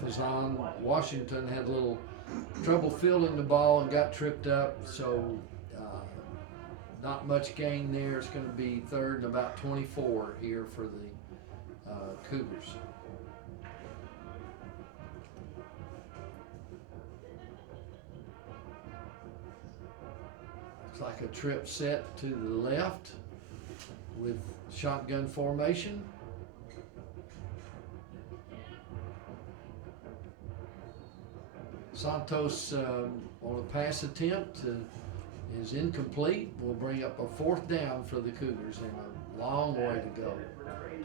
Fazan Washington had a little trouble fielding the ball and got tripped up, so not much gain there. It's going to be third and about 24 here for the Cougars. Looks like a trip set to the left with shotgun formation. Santos on a pass attempt is incomplete. Will bring up a fourth down for the Cougars and a long way to go.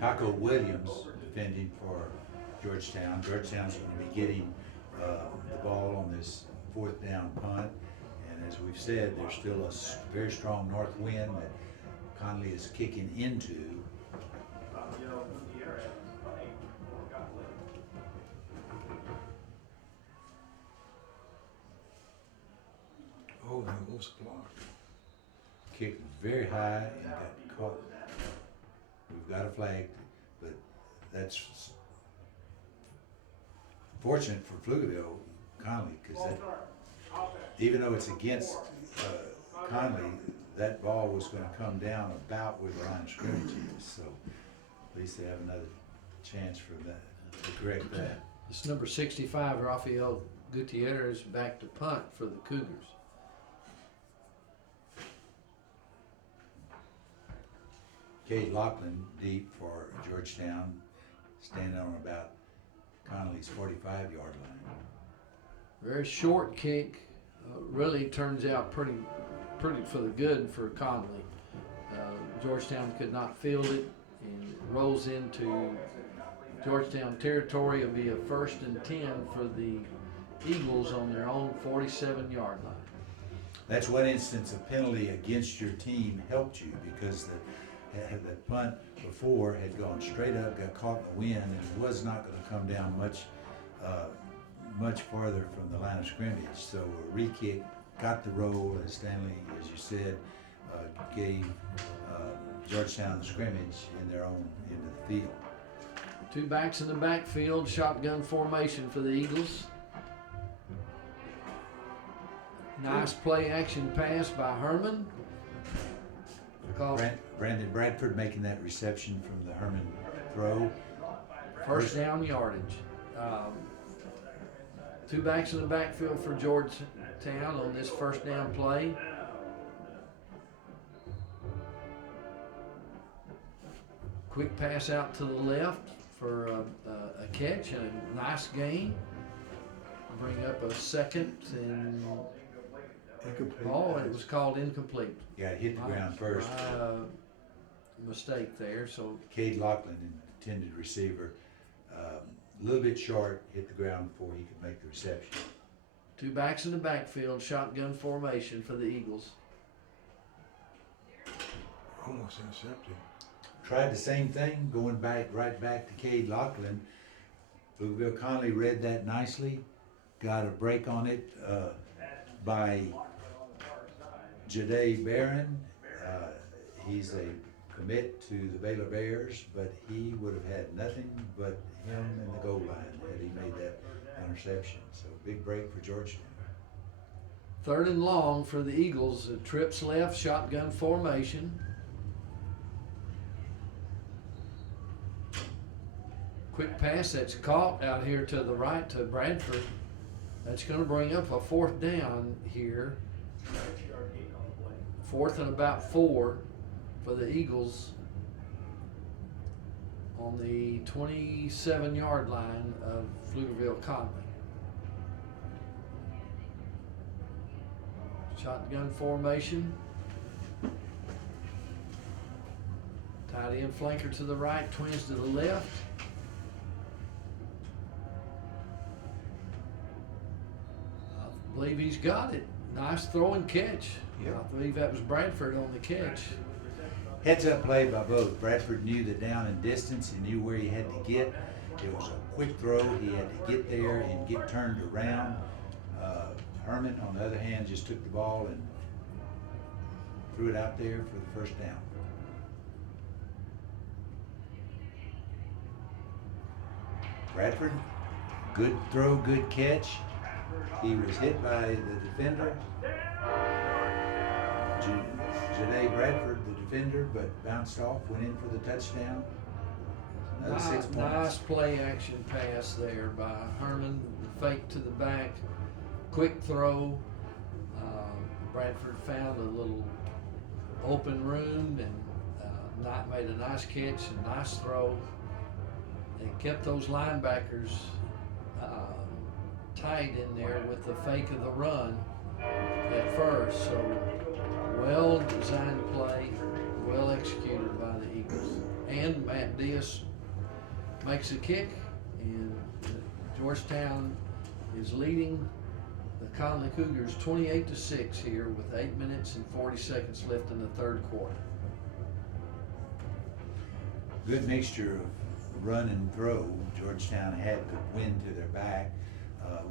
Taco Williams defending for Georgetown. Georgetown's going to be getting the ball on this fourth down punt. And as we've said, there's still a very strong north wind that Conley is kicking into. Oh, that almost blocked. Kicked very high and got caught. We've got a flag, but that's fortunate for Pflugerville, Conley, because even though it's against Conley, that ball was going to come down about where the line of scrimmage is. So at least they have another chance for that to correct that. It's number 65, Rafael Gutierrez, back to punt for the Cougars. Cade Lachlan deep for Georgetown, standing on about Conley's 45-yard line. Very short kick, really turns out pretty for the good for Conley. Georgetown could not field it and it rolls into Georgetown territory. It'll be a 1st and 10 for the Eagles on their own 47-yard line. That's one instance a penalty against your team helped you, because the punt before had gone straight up, got caught in the wind, and it was not going to come down much farther from the line of scrimmage. So a re-kick got the roll, as Stanley, as you said, gave Georgetown the scrimmage in their own end of the field. Two backs in the backfield, shotgun formation for the Eagles. Nice play action pass by Herman. Brandon Bradford making that reception from the Herman throw. First down yardage. Two backs in the backfield for Georgetown on this first down play. Quick pass out to the left for a catch and a nice gain. Bring up a second and Incomplete. oh, it was called incomplete. Yeah, it hit the ground first. Mistake there. So Cade Lachlan, intended receiver, a little bit short, hit the ground before he could make the reception. two backs in the backfield, shotgun formation for the Eagles. Almost intercepted. Tried the same thing, going right back to Cade Lachlan. Pflugerville Conley read that nicely, got a break on it by Jade Barron. He's a commit to the Baylor Bears, but he would have had nothing but him in the goal line had he made that interception. So big break for Georgetown. Third and long for the Eagles. Trips left, shotgun formation. Quick pass that's caught out here to the right to Bradford. That's going to bring up a fourth down here. 4th and about 4 for the Eagles on the 27-yard line of Pflugerville Conley. Shotgun formation. Tight end flanker to the right, twins to the left. I believe he's got it. Nice throw and catch. Yep. I believe that was Bradford on the catch. Heads up play by both. Bradford knew the down and distance. He knew where he had to get. It was a quick throw. He had to get there and get turned around. Herman, on the other hand, just took the ball and threw it out there for the first down. Bradford, good throw, good catch. He was hit by the defender. Janae Bradford, the defender, but bounced off, went in for the touchdown. Another 6 points. Nice play action pass there by Herman, the fake to the back, quick throw. Bradford found a little open room and made a nice catch and nice throw. They kept those linebackers tight in there with the fake of the run at first. So well designed play, well executed by the Eagles. And Matt Diaz makes a kick, and Georgetown is leading the Conley Cougars 28-6 here with 8 minutes and 40 seconds left in the third quarter. Good mixture of run and throw. Georgetown had the wind to their back,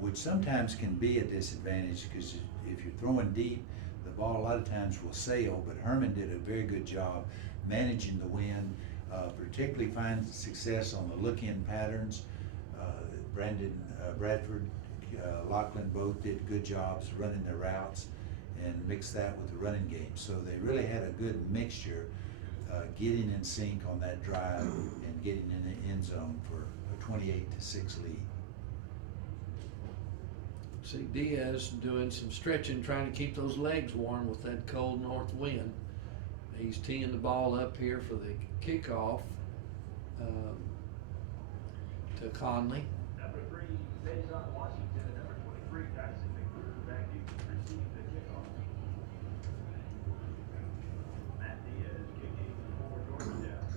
which sometimes can be a disadvantage because if you're throwing deep, the ball a lot of times will sail, but Herman did a very good job managing the wind, particularly finding success on the look-in patterns. Bradford, Lachlan both did good jobs running their routes and mixed that with the running game. So they really had a good mixture, getting in sync on that drive and getting in the end zone for a 28-6 lead. See Diaz doing some stretching, trying to keep those legs warm with that cold north wind. He's teeing the ball up here for the kickoff to Conley. Number 3, Faison Washington, and number 23, Tyson McBroom, back to receive the kickoff. Matt Diaz kicking for Georgetown.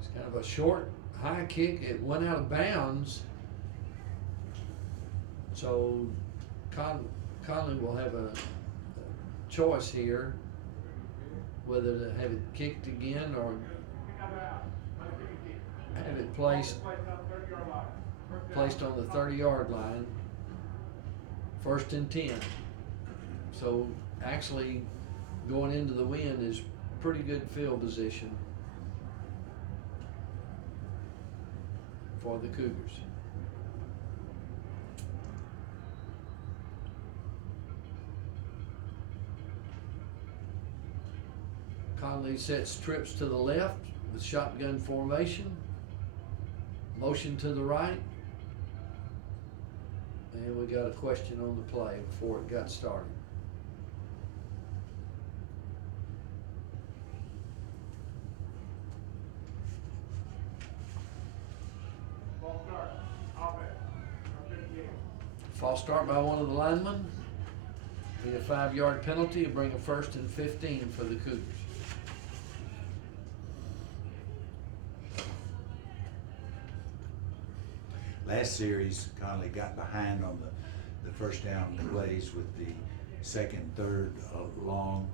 It's kind of a short, high kick. It went out of bounds. So Conley will have a choice here whether to have it kicked again or have it placed on the 30-yard line. 1st and 10. So actually going into the wind is pretty good field position for the Cougars. Conley sets trips to the left with shotgun formation, motion to the right, and we got a question on the play before it got started. False start, offense, number 58. False start by one of the linemen. Be a 5-yard penalty and bring a 1st and 15 for the Cougars. Last series, Conley got behind on the first down plays with the 2nd, 3rd long.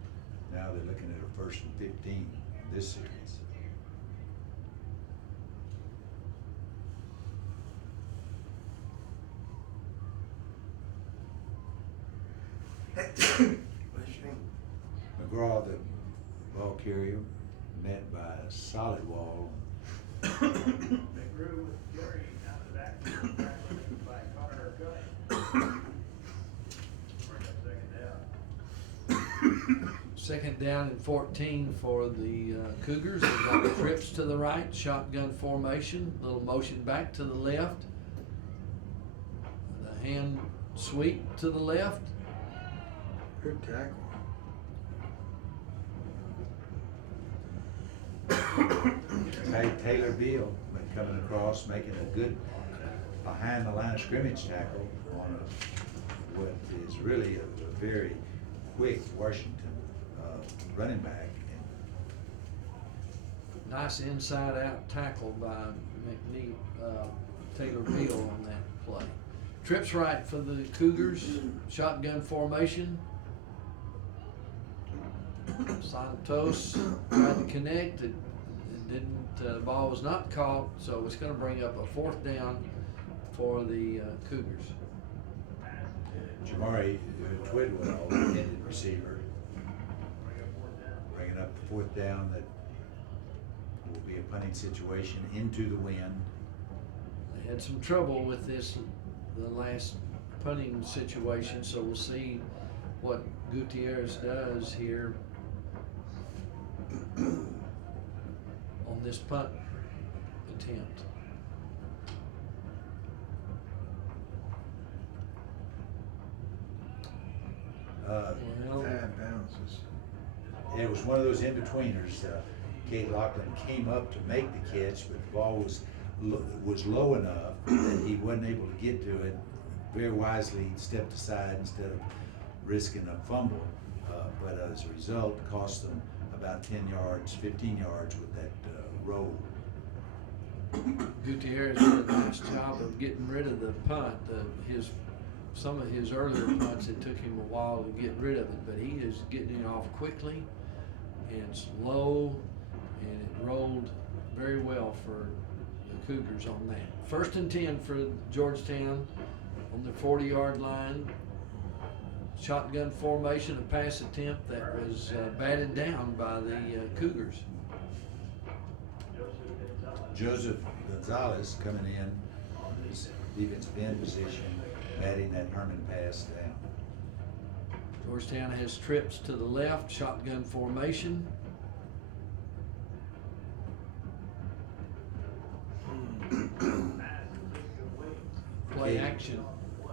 Now they're looking at a 1st and 15 this series. McGraw, the ball carrier, met by a solid wall. McGrew with Gary out of the backfield, tackled by Connor Gunning. Bring up 2nd down. 2nd down and 14 for the Cougars. They've got trips to the right, shotgun formation, little motion back to the left, the hand sweep to the left. Good tackle. Taylor Beal coming across, making a good behind the line of scrimmage tackle on what is really a very quick Washington running back. Nice inside out tackle by Taylor Beal on that play. Trips right for the Cougars, shotgun formation. Santos tried to connect, it didn't, the ball was not caught, so it's gonna bring up a 4th down for the Cougars. Jamari Twidwell, intended receiver, bringing up the 4th down. That will be a punting situation into the wind. They had some trouble with this, the last punting situation, so we'll see what Gutierrez does here on this punt attempt. Well, Bad bounces. It was one of those in-betweeners. Kate Lachlan came up to make the catch, but the ball was low enough that he wasn't able to get to it. Very wisely, he stepped aside instead of risking a fumble. But as a result, cost them about 10 yards, 15 yards with that roll. Gutierrez did a nice job of getting rid of the punt. Some of his earlier punts, it took him a while to get rid of it, but he is getting it off quickly and slow, and it rolled very well for the Cougars on that. 1st and 10 for Georgetown on the 40-yard line. Shotgun formation, a pass attempt that was batted down by the Cougars. Joseph Gonzalez coming in on his defensive end position, batting that Herman pass down. Georgetown has trips to the left, shotgun formation. Play action.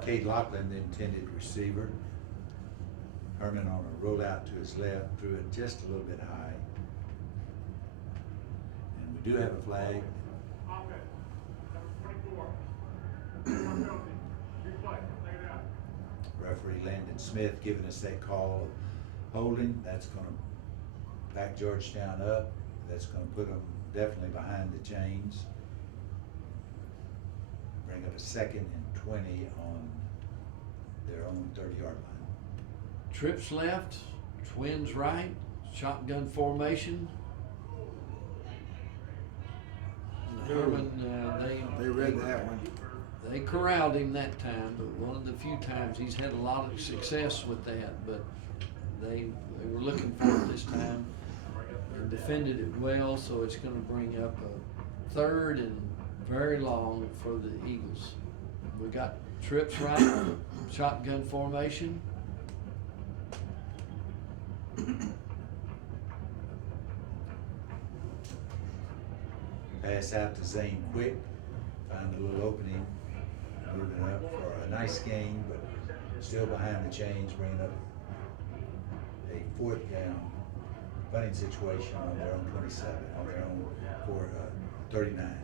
Cade Lachlan, the intended receiver. Herman on a rollout to his left, threw it just a little bit high. And we do have a flag. Offense, number 24. Penalty. Replay. Lay it out. Referee Landon Smith giving us that call of holding. That's gonna back Georgetown up. That's gonna put them definitely behind the chains. Bring up a 2nd and 20 on their own 30-yard line. Trips left, twins right, shotgun formation. And Herman, They read that one. they corralled him that time, but one of the few times he's had a lot of success with that, but they were looking for it this time and defended it well, so it's gonna bring up a 3rd and very long for the Eagles. We got trips right, shotgun formation. Pass out to Zane Quick, find a little opening, moving up for a nice gain, but still behind the chains, bringing up a 4th down punting situation on their own 27, on their own 39.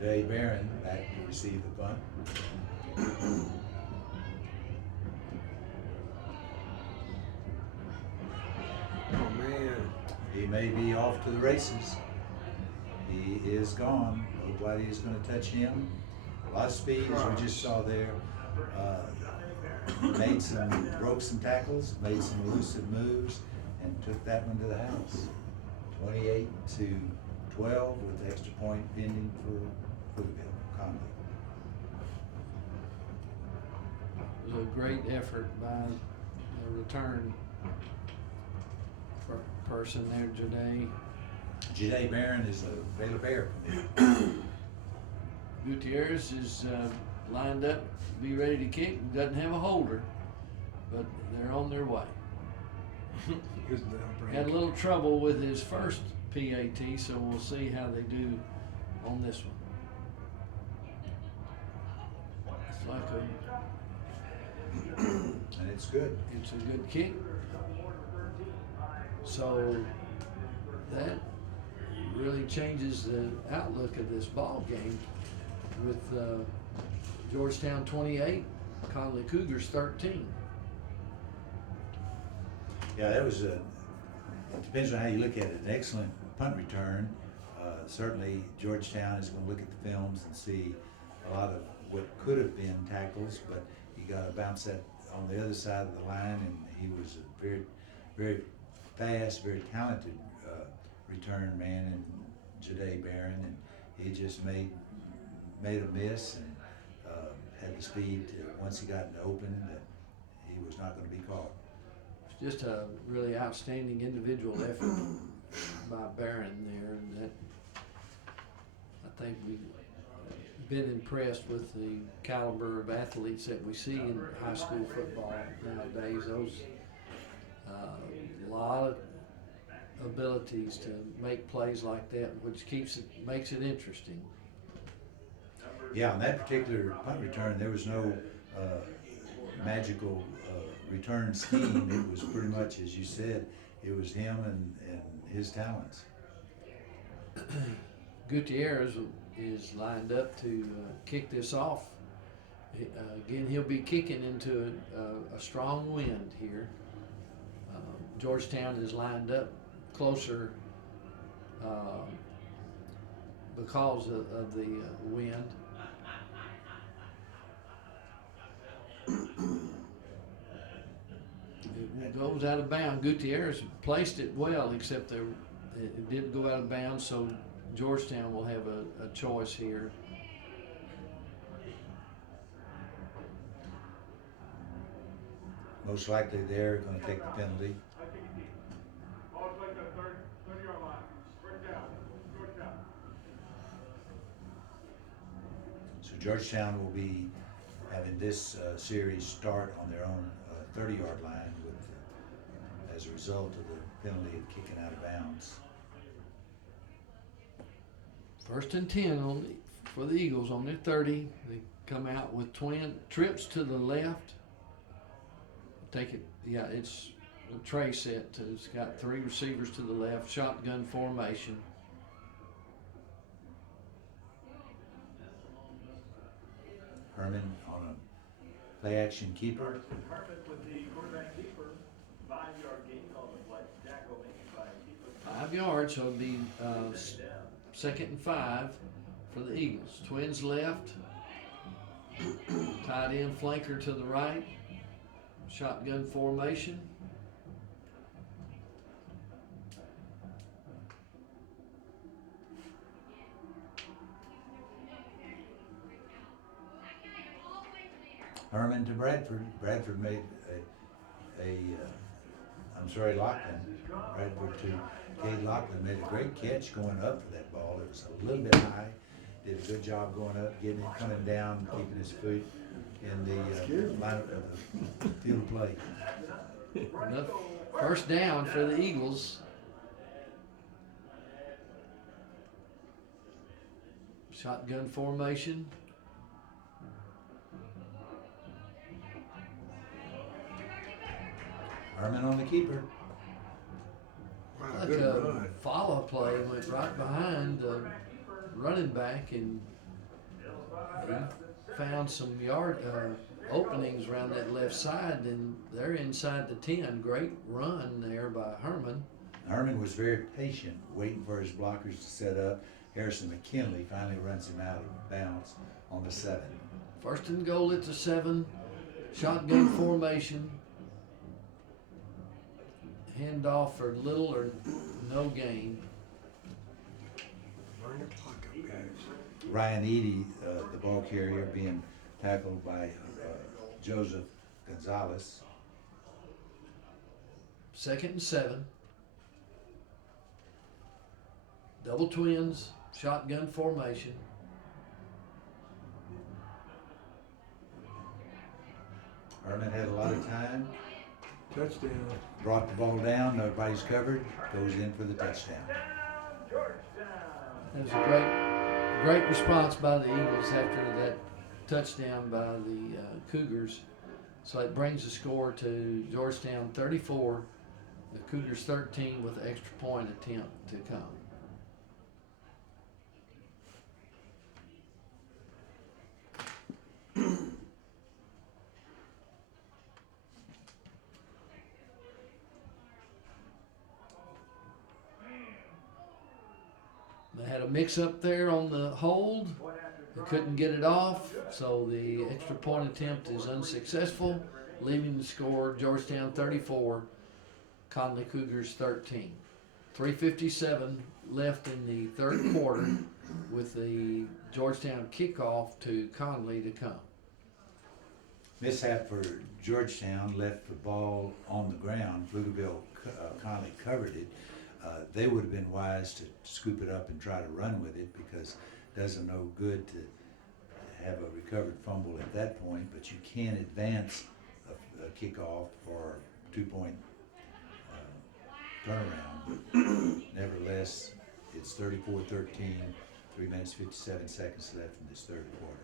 Jade Barron back to receive the punt. Oh, man. He may be off to the races. He is gone. Nobody is going to touch him. A lot of speed, as we just saw there. Broke some tackles, made some elusive moves, and took that one to the house. 28-12 with the extra point pending for Pflugerville, Conley. It was a great effort by the return person there, Jade. Jade Barron is a Baylor Bear. Gutierrez is lined up, be ready to kick, doesn't have a holder, but they're on their way. Here's the break. Had a little trouble with his first PAT, so we'll see how they do on this one. It's like And it's good. it's a good kick. So that really changes the outlook of this ball game with Georgetown 28, Conley Cougars 13. Yeah, that was a it depends on how you look at it. An excellent punt return. Certainly Georgetown is going to look at the films and see a lot of what could have been tackles, but he got a bounce that on the other side of the line, and he was a very, very fast, very talented return man, and Jade Barron, and he just made a miss and had the speed to, once he got in the open, that he was not going to be caught. It's just a really outstanding individual effort by Barron there, and that I think we've been impressed with the caliber of athletes that we see in high school football nowadays. Those a lot of abilities to make plays like that, which makes it interesting. Yeah, on that particular punt return, there was no magical return scheme. It was pretty much, as you said, it was him and his talents. Gutierrez is lined up to kick this off. Again, he'll be kicking into a strong wind here. Georgetown is lined up closer because of the wind. It goes out of bounds. Gutierrez placed it well, except it didn't go out of bounds, so Georgetown will have a choice here. Most likely they're going to take the penalty. Ball is like the 30-yard line. First down. Georgetown. So Georgetown will be having this series start on their own 30-yard line with, as a result of the penalty of kicking out of bounds. 1st and 10 for the Eagles on their 30. They come out with twin trips to the left. Take it, yeah, it's a tray set. It's got 3 receivers to the left, shotgun formation. Herman on a play action keeper. Herman with the quarterback keeper. 5-yard gain on the play. Tackle made by keeper. 5 yards, so it'll be 2nd and 5 for the Eagles. Twins left, tight end flanker to the right, shotgun formation. Herman to Bradford. Bradford made Lachlan. Bradford to Cade Lachlan made a great catch going up for that ball. It was a little bit high. Did a good job going up, getting it, coming down, keeping his foot in the line of the field of play. Enough first down for the Eagles. Shotgun formation. Herman on the keeper. Wow, Like good a run. follow play, went right behind the running back, and he found some yard openings around that left side, and they're inside the 10. Great run there by Herman. Herman was very patient, waiting for his blockers to set up. Harrison McKinley finally runs him out of bounds on the 7. 1st and goal at the 7. Shotgun formation. Handoff for little or no gain. Burn your clock up, guys. Ryan Eady, the ball carrier, being tackled by Joseph Gonzalez. 2nd and 7. Double twins, shotgun formation. Herman had a lot of time, Touchdown. brought the ball down, nobody's covered, goes in for the touchdown. That was a great response by the Eagles after that touchdown by the Cougars. So it brings the score to Georgetown 34, the Cougars 13 with an extra point attempt to come. had a mix-up there on the hold. They couldn't get it off, so the extra point attempt is unsuccessful, leaving the score Georgetown 34, Conley Cougars 13. 3:57 left in the third quarter with the Georgetown kickoff to Conley to come. Mishap for Georgetown, left the ball on the ground. Pflugerville Conley covered it. They would have been wise to scoop it up and try to run with it, because it doesn't no good to have a recovered fumble at that point, but you can advance a kickoff or 2-point turnaround. Nevertheless, it's 34-13, 3 minutes 57 seconds left in this third quarter.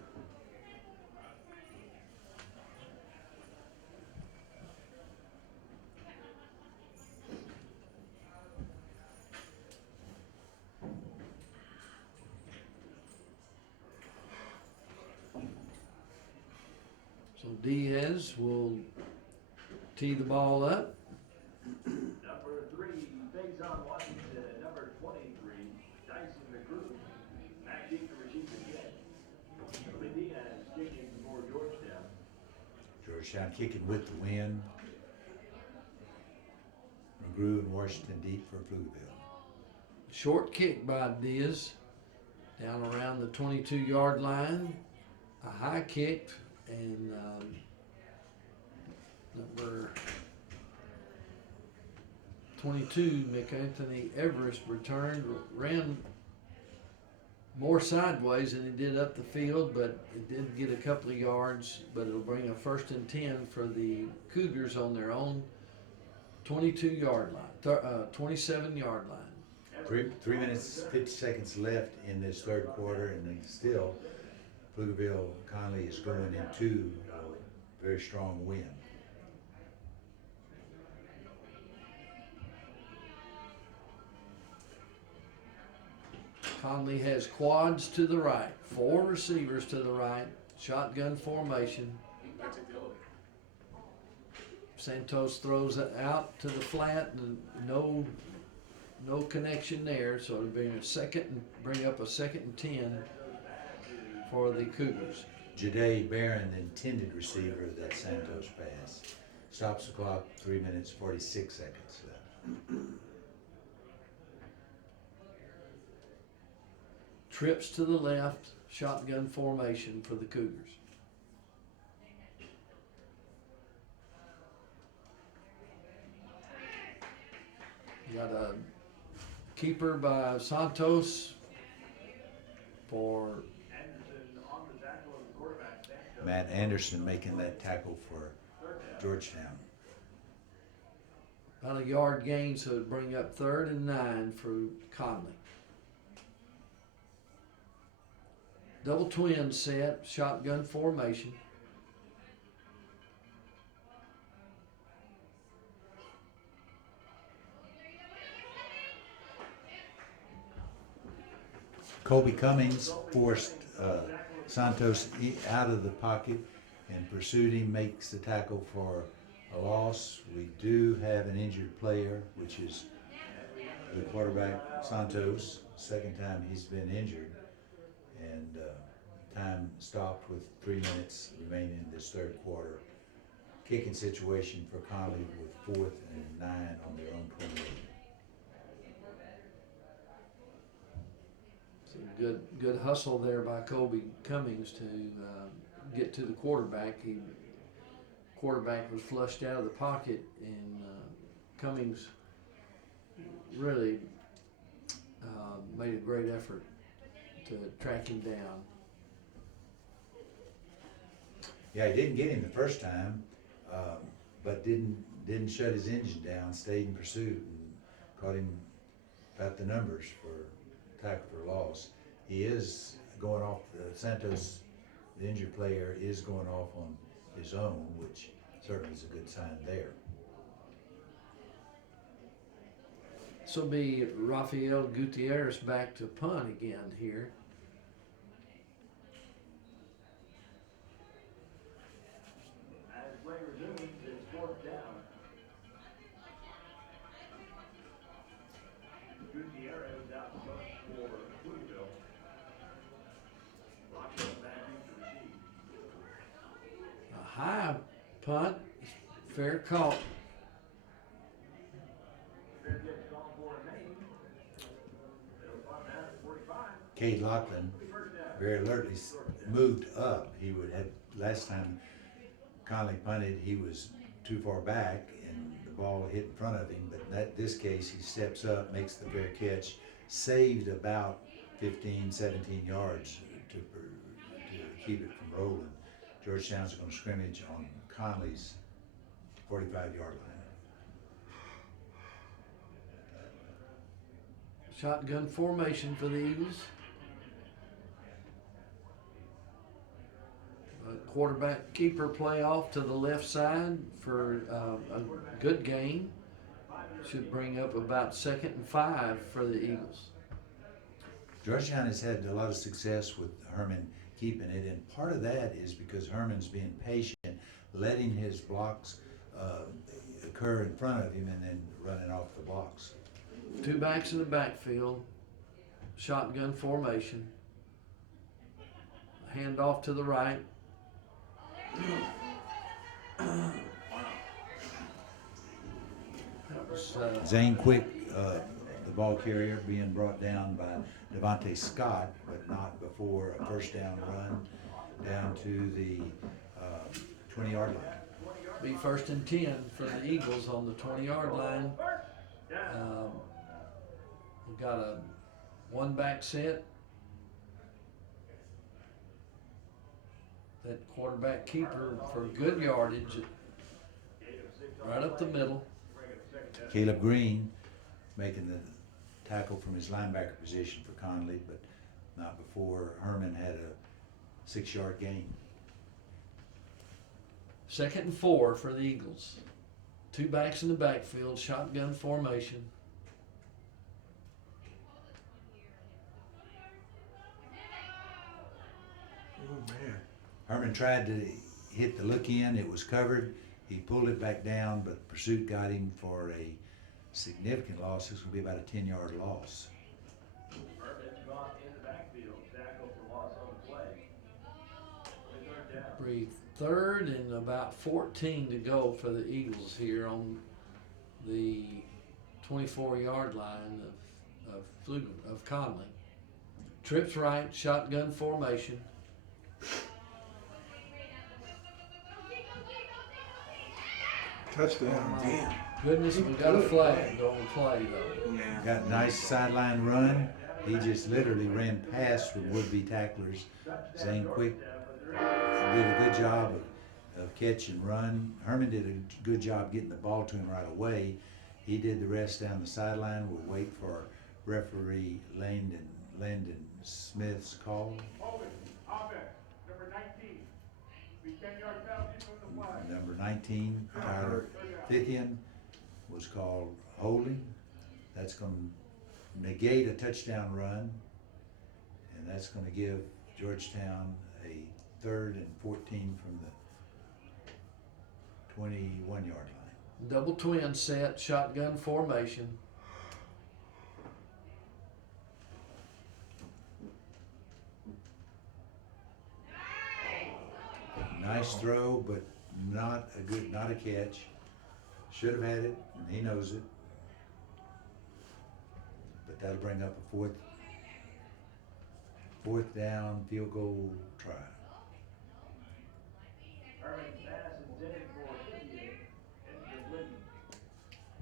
So Diaz will tee the ball up. Number 3, takes on Washington. Number 23, Dyson McGrew. Matt Keefe to receive the catch. Diaz kicking for Georgetown. Georgetown kicking with the wind. McGrew and Washington deep for Pflugerville. Short kick by Diaz down around the 22-yard line. A high kick, and number 22, McAnthony Everest returned, ran more sideways than he did up the field, but it did get a couple of yards, but it'll bring a 1st and 10 for the Cougars on their own 22-yard line, 27-yard line. 3 minutes 50 seconds left in this third quarter, and then still Pflugerville Conley is going into a very strong wind. Conley has quads to the right, 4 receivers to the right, shotgun formation. Santos throws it out to the flat, and no connection there, so it'll bring up a 2nd and 10 for the Cougars. Jade Barron, the intended receiver of that Santos pass. Stops the clock, 3 minutes 46 seconds left. Trips to the left, shotgun formation for the Cougars. Got a keeper by Santos for Matt Anderson making that tackle for Georgetown. about a yard gain, so it'd bring up 3rd and 9 for Conley. Double twin set, shotgun formation. Kobe Cummings forced Santos out of the pocket and pursued him, makes the tackle for a loss. We do have an injured player, which is the quarterback Santos. Second time he's been injured, and time stopped with 3 minutes remaining in this third quarter. Kicking situation for Conley with 4th and 9 on their own 28. Good hustle there by Kobe Cummings to get to the quarterback. Quarterback was flushed out of the pocket, and Cummings really made a great effort to track him down. Yeah, he didn't get him the first time, but didn't shut his engine down. Stayed in pursuit and caught him about the numbers for tackle for loss. He is going off, Santos, the injured player, is going off on his own, which certainly is a good sign there. This will be Rafael Gutierrez back to punt again here. As play resumes, it's 4th down. Gutierrez out front for Pflugerville. punt, fair call. Fair catch called for a name. They'll punt down at 45. Cade Lachlan very alertly moved up. He would have, last time Conley punted, he was too far back and the ball hit in front of him, but in this case, he steps up, makes the fair catch, saved about 15, 17 yards to keep it from rolling. Georgetown's going to scrimmage on Conley's 45-yard line. Shotgun formation for the Eagles. Quarterback keeper play off to the left side for a good gain. Should bring up about 2nd and 5 for the Eagles. Georgetown has had a lot of success with Herman keeping it, and part of that is because Herman's being patient, letting his blocks occur in front of him and then running off the blocks. 2 backs in the backfield, shotgun formation. Hand off to the right. That was Zane Quick, the ball carrier, being brought down by Devontae Scott, but not before a first down run down to the 20-yard line. be 1st and 10 for the Eagles on the 20-yard line. We've got a 1-back set. That quarterback keeper for good yardage, right up the middle. Caleb Green making the tackle from his linebacker position for Conley, but not before Herman had a 6-yard gain. 2nd and 4 for the Eagles. 2 backs in the backfield, shotgun formation. Oh, man. Herman tried to hit the look in, it was covered. He pulled it back down, but pursuit got him for a significant loss. This will be about a 10-yard loss. Herman's gone in the backfield. Tackle for loss on the play. 3rd down. Be 3rd and about 14 to go for the Eagles here on the 24-yard line of Conley. Trips right, shotgun formation. Touchdown. Damn. Goodness, we got a flag on the play though. Yeah. Got a nice sideline run. He just literally ran past the would-be tacklers. Zane Quick did a good job of catch and run. Herman did a good job getting the ball to him right away. He did the rest down the sideline. We'll wait for referee Landon Smith's call. Holding, offense, number 19. Be 10-yard penalty from the flag. Number 19, Tyler Fithian, was called holding. That's going to negate a touchdown run, and that's going to give Georgetown a 3rd and 14 from the 21-yard line. Double twin set, shotgun formation. Nice throw, but not a catch. Should have had it, and he knows it. But that'll bring up a fourth down field goal try. Herman's pass intended for Fithian. Incomplete.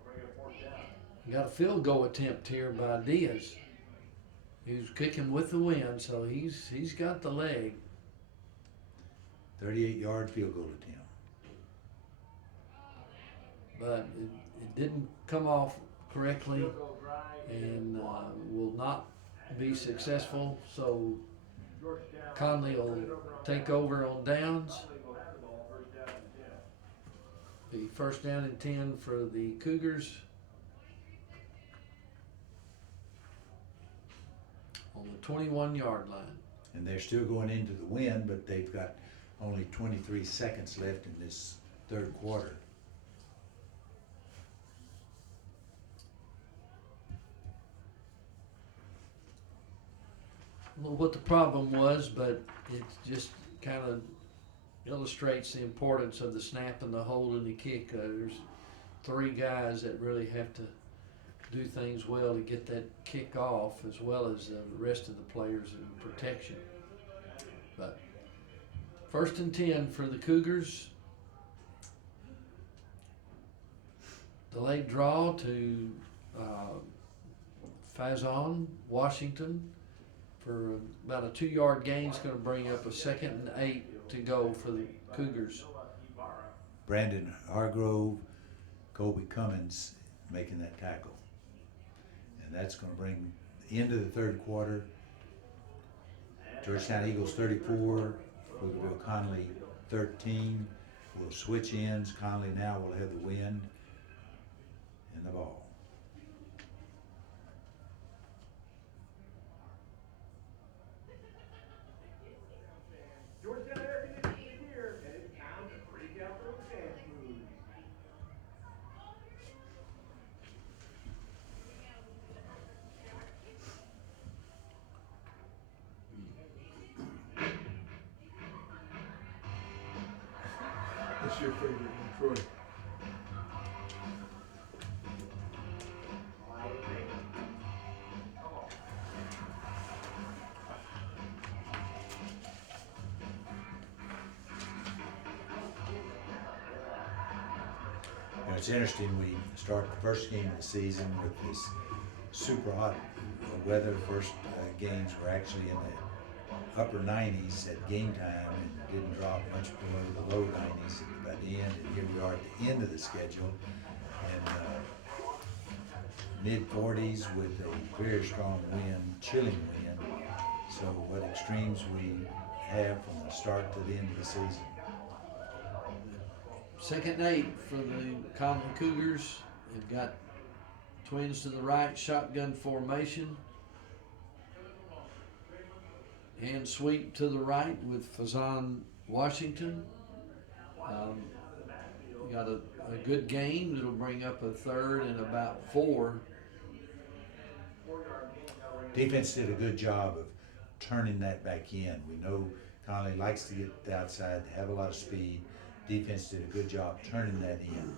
Bring up 4th down. Got a field goal attempt here by Diaz. He's kicking with the wind, so he's got the leg. 38-yard field goal attempt. But it didn't come off correctly Field goal drive. and will not be successful. So Georgetown. Conley will take over on downs. Conley will have the ball 1st down and 10. Be 1st down and 10 for the Cougars. On the 21-yard line. And they're still going into the wind, but they've got only 23 seconds left in this 3rd quarter. I don't know what the problem was, but it just kind of illustrates the importance of the snap and the hold and the kick. There's 3 guys that really have to do things well to get that kick off, as well as the rest of the players in protection. But 1st and 10 for the Cougars. Delayed draw to Fazon, Washington, for about a 2-yard gain. It's going to bring up a 2nd and 8 to go for the Cougars. Brandon Hargrove, Colby Cummins making that tackle. And that's going to bring the end of the 3rd quarter. Georgetown Eagles 34, Pflugerville Conley 13. We'll switch ends. Conley now will have the wind and the ball. Georgetown air conditioning here, and it's time to break out those dance moves. What's your favorite one, Troy? You know, it's interesting, we start the first game of the season with this super hot weather. First games were actually in the upper 90s at game time and didn't drop much below the low 90s by the end. And here we are at the end of the schedule, and mid 40s with a very strong wind, chilling wind. So what extremes we have from the start to the end of the season. 2nd and 8 for the Conley Cougars. They've got twins to the right, shotgun formation. Hand sweep to the right with Fazan, Washington. We got a good gain. It'll bring up a 3rd and about 4. Defense did a good job of turning that back in. We know Conley likes to get the outside, have a lot of speed. Defense did a good job turning that in.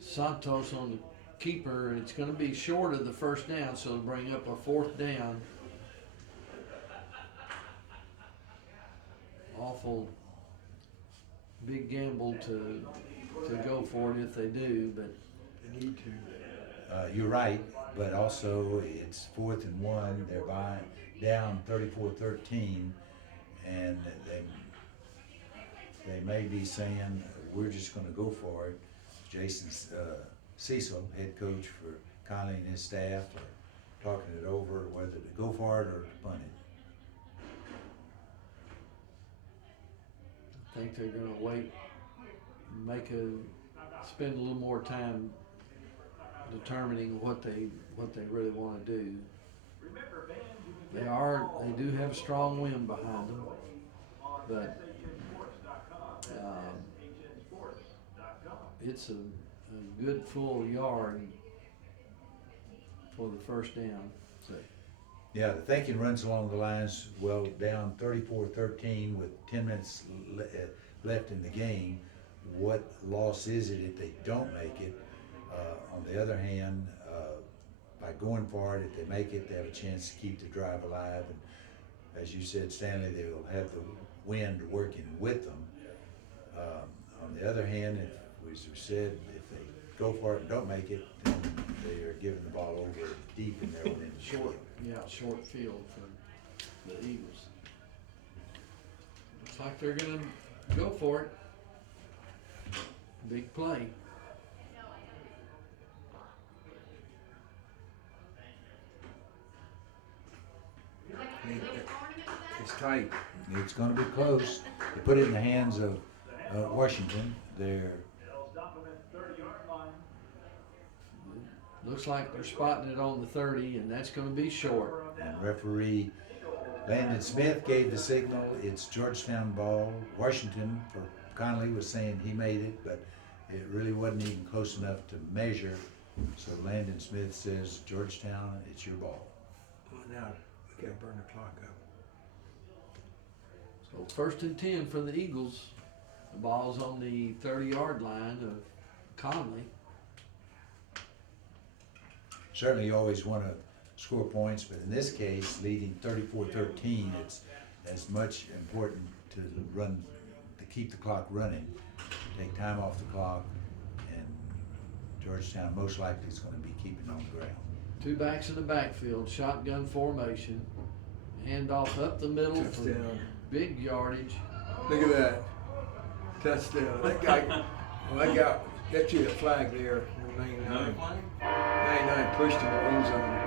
Santos on the keeper. It's going to be short of the 1st down, so it'll bring up a 4th down. Awful big gamble to go for it if they do, but They need to. You're right, but also it's 4th and 1. They're down 34-13, and they may be saying, we're just going to go for it. Jason Cecil, head coach for Conley and his staff, are talking it over whether to go for it or to punt it. I think they're going to wait, spend a little more time determining what they really want to do. They do have a strong wind behind them, but it's a good full yard for the 1st down. So Yeah, the thinking runs along the lines, well, down 34-13 with 10 minutes left in the game. What loss is it if they don't make it? On the other hand, by going for it, if they make it, they have a chance to keep the drive alive. And as you said, Stanley, they will have the wind working with them. On the other hand, as we said, if they go for it and don't make it, then they are giving the ball over deep in their own short. short field for the Eagles. Looks like they're gonna go for it. Big play. It's tight. It's going to be close. They put it in the hands of Washington. They're Looks like they're spotting it on the 30, and that's gonna be short. and referee Landon Smith gave the signal. It's Georgetown ball. Washington for Conley was saying he made it, but it really wasn't even close enough to measure. So Landon Smith says, Georgetown, it's your ball. Well, now we gotta burn the clock up. So 1st and 10 for the Eagles. The ball's on the 30-yard line of Conley. Certainly you always want to score points, but in this case, leading 34-13, it's as much important to run, to keep the clock running, take time off the clock, and Georgetown most likely is going to be keeping on the ground. 2 backs in the backfield, shotgun formation, handoff up the middle for Touchdown. big yardage. Look at that. Touchdown. That guy, got you a flag there. 99. 99 pushed him in the end zone.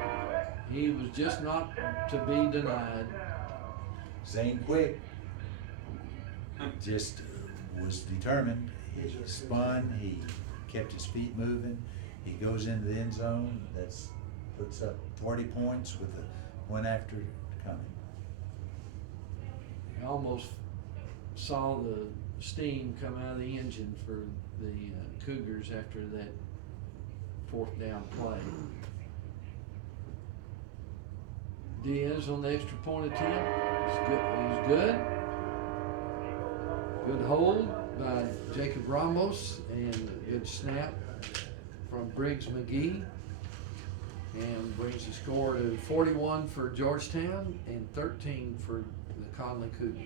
He was just not to be denied. Zane Quick just was determined. He spun, he kept his feet moving, he goes into the end zone, puts up 40 points with a point after coming. I almost saw the steam come out of the engine for the Cougars after that 4th down play. Diaz on the extra point attempt. He's good. Good hold by Jacob Ramos and a good snap from Briggs McGee. And brings the score to 41 for Georgetown and 13 for the Conley Cougars.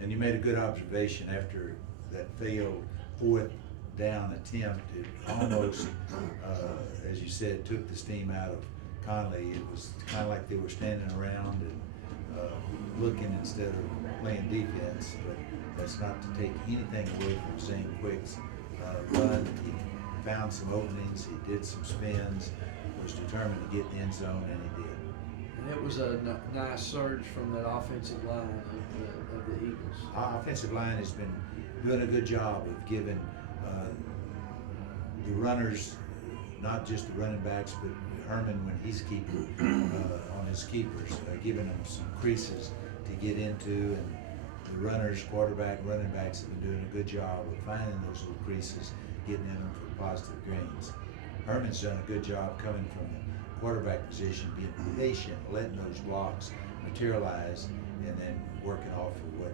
And you made a good observation after that failed 4th down attempt. It almost, as you said, took the steam out of Conley. It was kind of like they were standing around and looking instead of playing defense, but that's not to take anything away from Zane Quick's run. He found some openings, he did some spins, was determined to get in the end zone, and he did. And it was a nice surge from that offensive line of the Eagles. Our offensive line has been doing a good job of giving the runners, not just the running backs, but Herman when he's keeping on his keepers, giving them some creases to get into, and the runners, quarterback, running backs have been doing a good job of finding those little creases, getting in them for positive gains. Herman's done a good job coming from the quarterback position, being patient, letting those blocks materialize, and then working off of what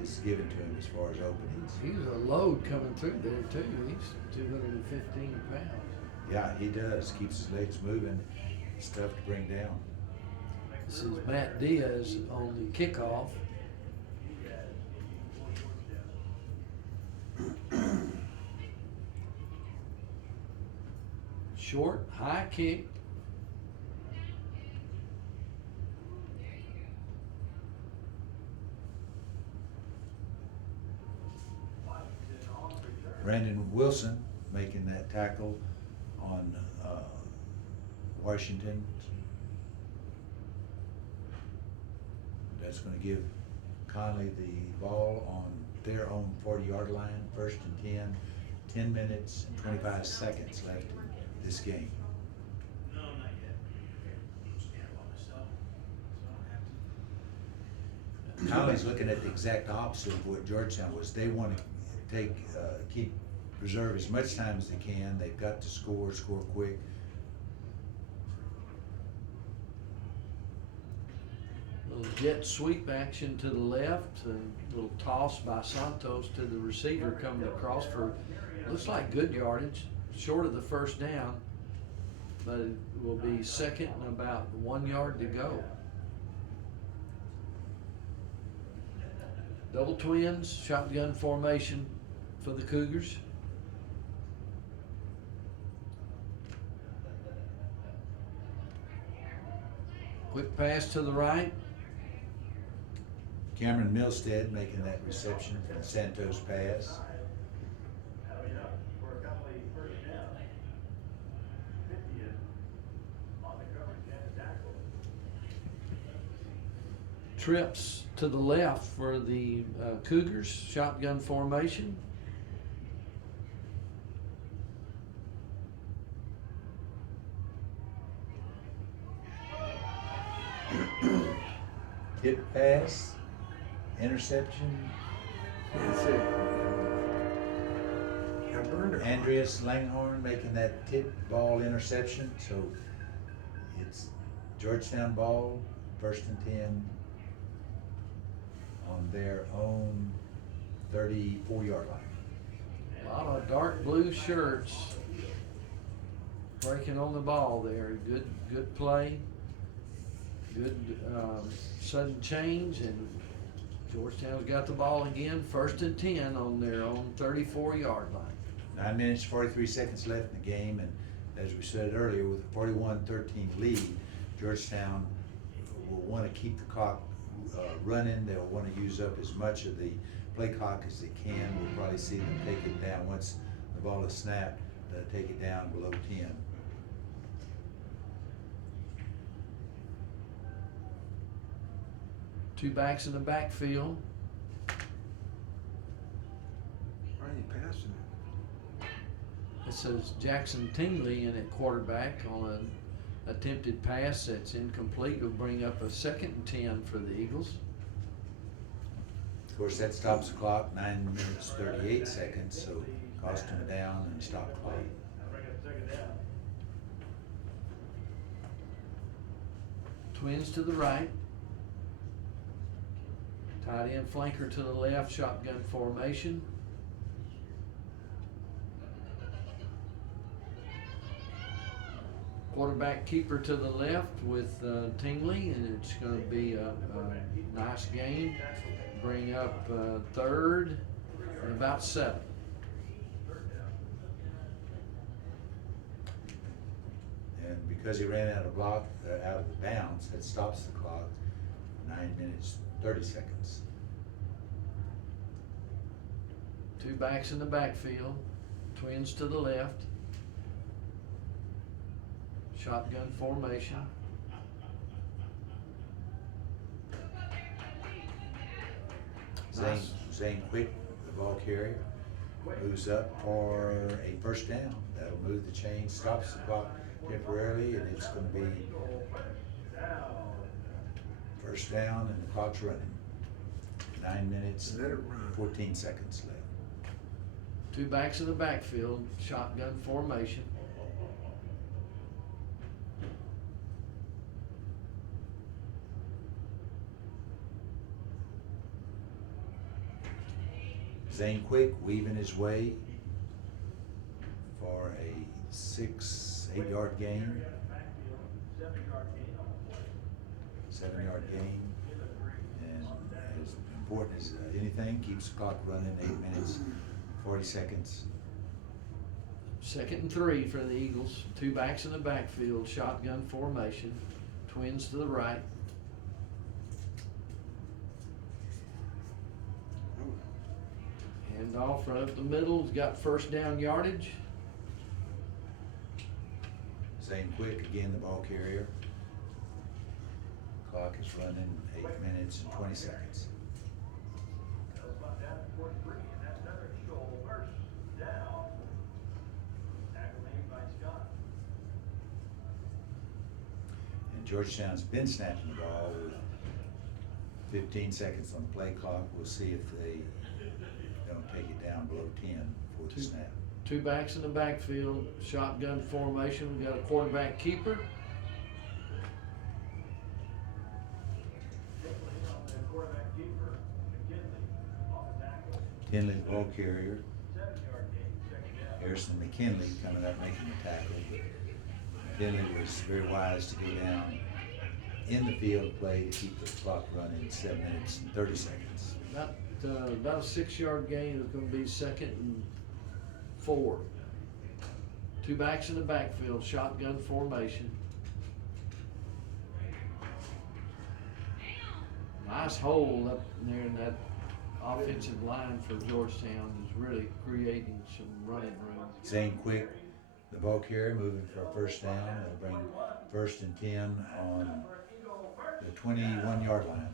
is given to him as far as openings. He's a load coming through there too. He's 215 pounds. Yeah, he does. Keeps his legs moving. It's tough to bring down. This is Matt Diaz on the kickoff. Short, high kick. Brandon Wilson making that tackle on Washington. That's going to give Conley the ball on their own 40-yard line, 1st and 10, 10 minutes and 25 seconds left in this game. Conley's looking at the exact opposite of what Georgetown was. They want to preserve as much time as they can. They've got to score quick. Little jet sweep action to the left, a little toss by Santos to the receiver coming across for, looks like good yardage, short of the 1st down, but it will be 2nd and about 1 yard to go. Double twins, shotgun formation for the Cougars. Quick pass to the right. Cameron Milstead making that reception for the Santos pass. For a couple of 1st down. 50th on the coverage and the tackle. Trips to the left for the Cougars, shotgun formation. Tip pass, interception. That's it. Now Burner. Andreas Langhorn making that tip ball interception. So it's Georgetown ball, 1st and 10. on their own 34-yard line. A lot of dark blue shirts breaking on the ball there. Good play. Good sudden change, and Georgetown's got the ball again, 1st and 10 on their own 34-yard line. 9 minutes, 43 seconds left in the game, and as we said earlier, with a 41-13 lead, Georgetown will want to keep the clock running. They'll want to use up as much of the play clock as they can. We'll probably see them take it down once the ball is snapped, take it down below 10. Two backs in the backfield. Why are you passing it? It says Jackson Tingley in at quarterback on an attempted pass that's incomplete. Will bring up a 2nd and 10 for the Eagles. Of course, that stops the clock, 9 minutes, 38 seconds, so cost them down and stop the clock. Bring up 2nd down. Twins to the right. Tight end flanker to the left, shotgun formation. Quarterback keeper to the left with Tingley, and it's going to be a nice game. Bring up 3rd and about 7. And because he ran out of out of the bounds, that stops the clock, 9 minutes, 30 seconds. Two backs in the backfield, twins to the left. Shotgun formation. Nice. Zane Quick, the ball carrier, moves up for a 1st down. That'll move the chain, stops the clock temporarily, and it's going to be 1st down, and the clock's running. 9 minutes, Let it run. 14 seconds left. Two backs in the backfield, shotgun formation. Zane Quick weaving his way for a 8-yard gain. 7-yard gain. And as important as anything, keeps the clock running, 8 minutes, 40 seconds. 2nd and 3 for the Eagles. Two backs in the backfield, shotgun formation. Twins to the right. Hand off right up the middle. He's got 1st down yardage. Zane Quick, again, the ball carrier. Clock is running, 8 minutes and 20 seconds. Down at 43, and that's another Eagle 1st down. Tackle made by Scott. And Georgetown's been snapping the ball with 15 seconds on the play clock. We'll see if they don't take it down below 10 for the snap. Two backs in the backfield, shotgun formation. We got a quarterback keeper. Quarterback keeper, McKinley, off the tackle. Tinley, the ball carrier. 7-yard gain, 2nd down. Harrison McKinley coming up making the tackle. But McKinley was very wise to go down in the field play to keep the clock running, 7 minutes and 30 seconds. About a 6-yard gain. It's going to be 2nd and 4. Two backs in the backfield, shotgun formation. Nice hole up there in that offensive line for Georgetown is really creating some running room. Zane Quick, the ball carrier, moving for a 1st down. They'll bring 1st and 10 on the 21-yard line.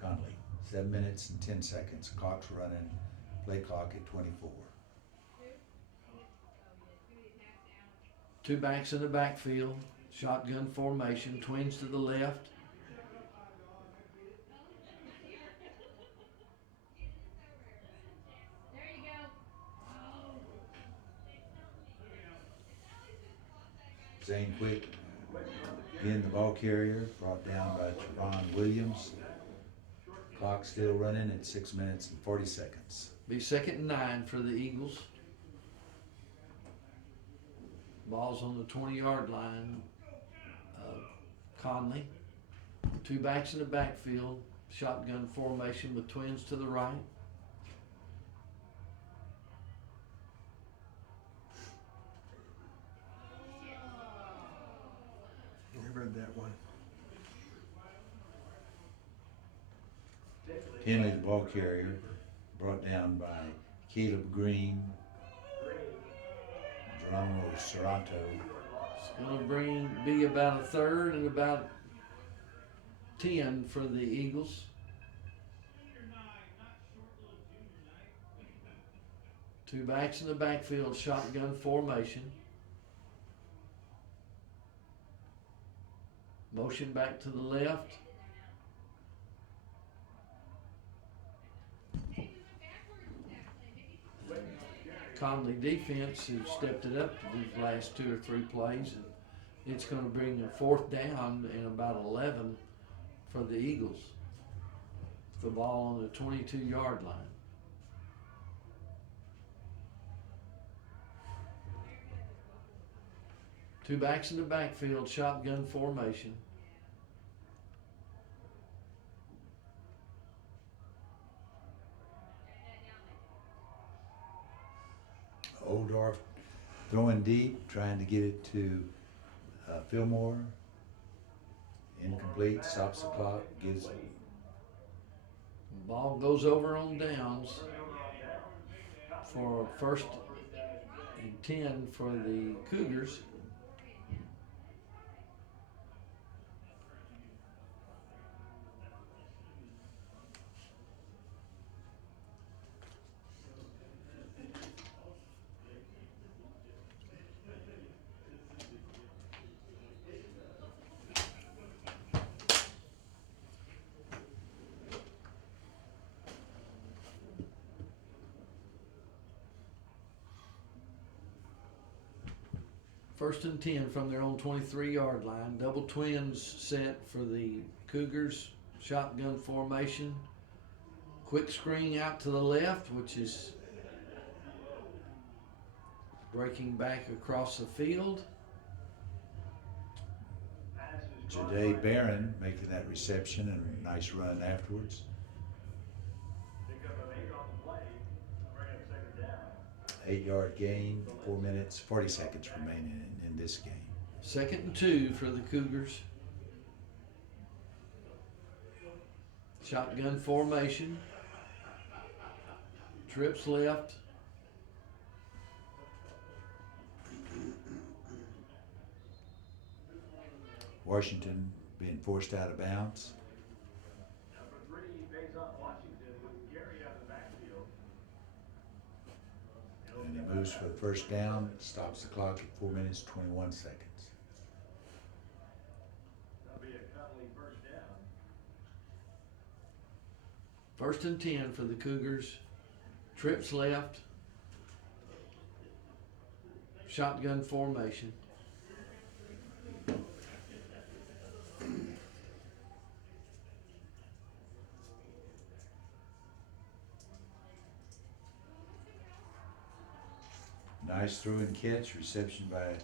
Conley, 7 minutes and 10 seconds. Clock's running. Play clock at 24. Two backs in the backfield, shotgun formation, twins to the left. Zane Quick, again the ball carrier, brought down by Javon Williams. Clock still running at 6 minutes and 40 seconds. Be 2nd and 9 for the Eagles. Ball's on the 20-yard line. Conley. 2 backs in the backfield. Shotgun formation with twins to the right. I read that one. Henley, the ball carrier, brought down by Caleb Green, Geronimo Serrato. It's going to be about a third and about 10 for the Eagles. Two backs in the backfield, shotgun formation. Motion back to the left. Conley defense has stepped it up these last 2 or 3 plays, and it's going to bring a 4th down and about 11 for the Eagles. The ball on the 22-yard line. Two backs in the backfield, shotgun formation. Oldorf throwing deep, trying to get it to Fillmore. Incomplete, stops the clock, gives it. Ball goes over on downs for 1st and 10 for the Cougars. First and 10 from their own 23-yard line. Double twins set for the Cougars. Shotgun formation. Quick screen out to the left, which is breaking back across the field. Jade Barron making that reception and a nice run afterwards. Pick up an 8 on the play, bring up 2nd down. 8-yard gain, 4 minutes, 40 seconds remaining in this game. 2nd and 2 for the Cougars. Shotgun formation. Trips left. Washington being forced out of bounds. Number 3 pays on Washington with Gary out of the backfield. And he moves for the 1st down, stops the clock at 4 minutes, 21 seconds. That'll be a Conley 1st down. 1st and 10 for the Cougars. Trips left. Shotgun formation. Nice throw and catch, reception by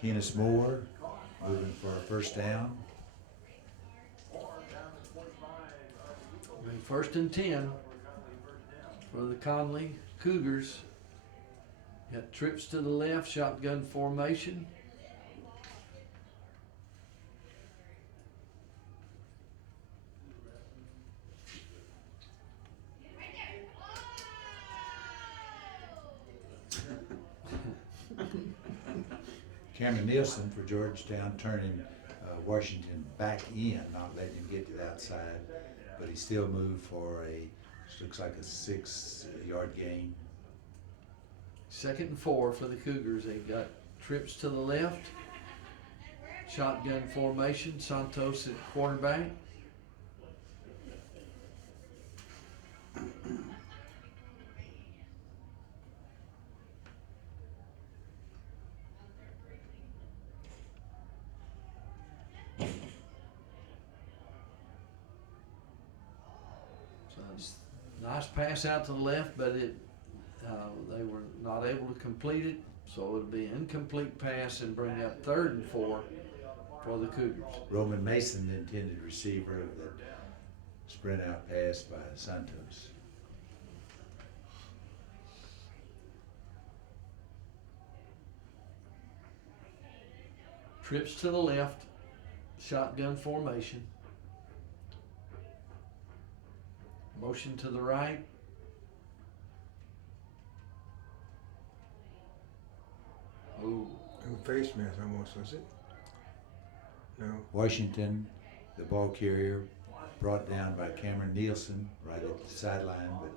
Keenis Moore, moving for a 1st down. 1st and 10 for the Conley Cougars. Got trips to the left, shotgun formation. Cameron Nielsen for Georgetown turning Washington back in, not letting him get to the outside, but he still moved for looks like a 6-yard gain. 2nd and 4 for the Cougars. They got trips to the left. Shotgun formation. Santos at quarterback. Nice pass out to the left, but they were not able to complete it, so it'll be an incomplete pass and bring up 3rd and 4 for the Cougars. Roman Mason, the intended receiver of that sprint out pass by Santos. Trips to the left, shotgun formation. Motion to the right. Ooh, Face mask almost, was it? No. Washington, the ball carrier, brought down by Cameron Nielsen right at the sideline, but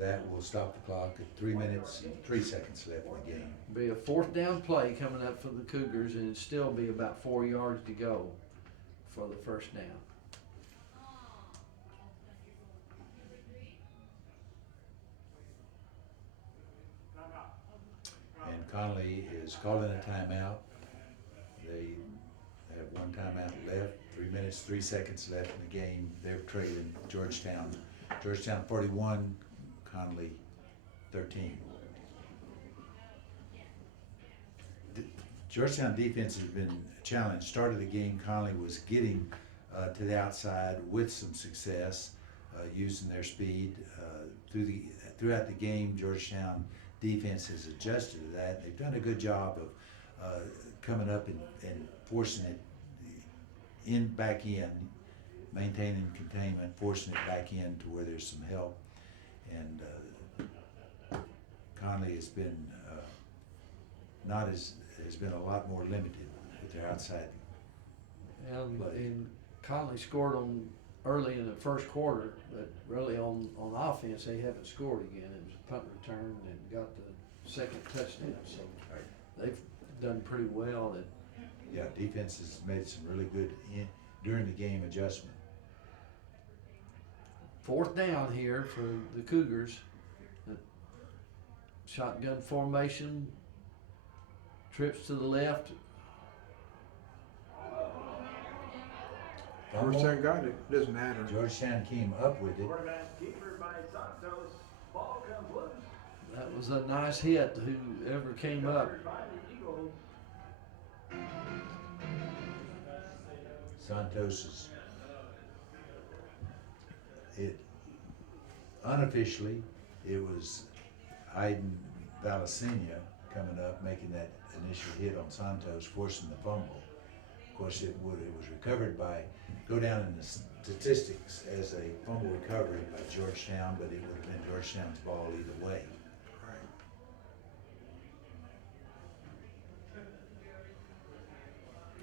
that will stop the clock at 3 minutes and 3 seconds left in the game. be a 4th down play coming up for the Cougars, and it'd still be about 4 yards to go for the 1st down. And Connolly is calling a timeout. They have 1 timeout left, 3 minutes, 3 seconds left in the game. They're trailing Georgetown. Georgetown 41, Connolly 13. Georgetown defense has been challenged. Started the game, Connolly was getting to the outside with some success, using their speed. Throughout the game, Georgetown defense has adjusted to that. They've done a good job of coming up and forcing it back in, maintaining containment, forcing it back in to where there's some help. And Conley has been has been a lot more limited with their outside play. And Conley scored on early in the 1st quarter, but really on offense they haven't scored again. It was a punt return and got the 2nd touchdown, so they've done pretty well. Yeah, defense has made some really good during the game adjustment. 4th down here for the Cougars. The shotgun formation, trips to the left. Georgetown got it. Doesn't matter. Georgetown came up with it. Quarterback keeper by Santos. Ball comes loose. That was a nice hit, whoever came up. Covered by the Eagles. Santos unofficially, it was Aiden Valicenia coming up, making that initial hit on Santos, forcing the fumble. Of course, it was recovered go down in the statistics as a fumble recovery by Georgetown, but it would have been Georgetown's ball either way.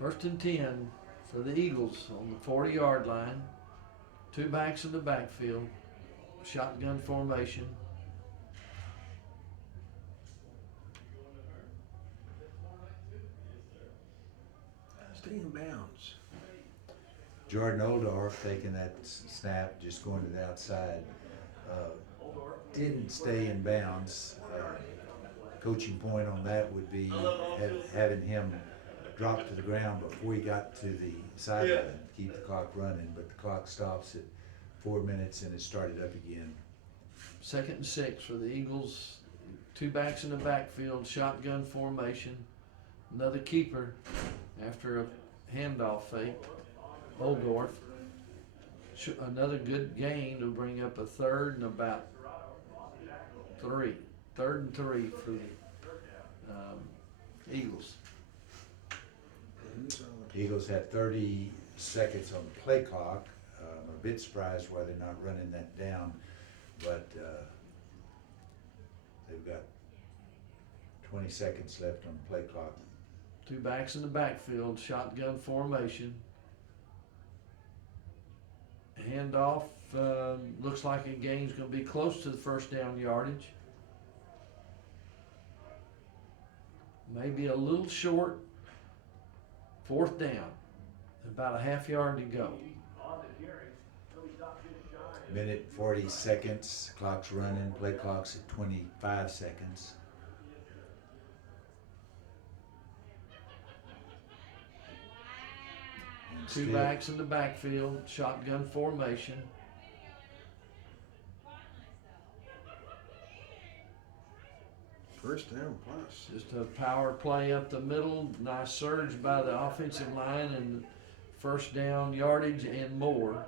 Right. 1st and 10 for the Eagles on the 40-yard line. 2 backs in the backfield. Shotgun formation. Stay in bounds. Jordan Oldorf taking that snap, just going to the outside, didn't stay in bounds. Coaching point on that would be having him drop to the ground before he got to the sideline, keep the clock running, but the clock stops at 4 minutes and it started up again. 2nd and 6 for the Eagles. 2 backs in the backfield, shotgun formation. Another keeper after a handoff fake. Oldorf. Another good gain to bring up a 3rd and about 3. 3rd and 3 for the Eagles. Eagles have 30 seconds on the play clock. I'm a bit surprised why they're not running that down, but they've got 20 seconds left on the play clock. 2 backs in the backfield, shotgun formation. Handoff, looks like a game's going to be close to the 1st down yardage. Maybe a little short. 4th down, about a half yard to go. On the carry. He'll be stopped just shy. Minute 40 seconds, clock's running, play clock's at 25 seconds. And 2 backs in the backfield, shotgun formation. First down plus. Just a power play up the middle, nice surge by the offensive line, and first down yardage and more.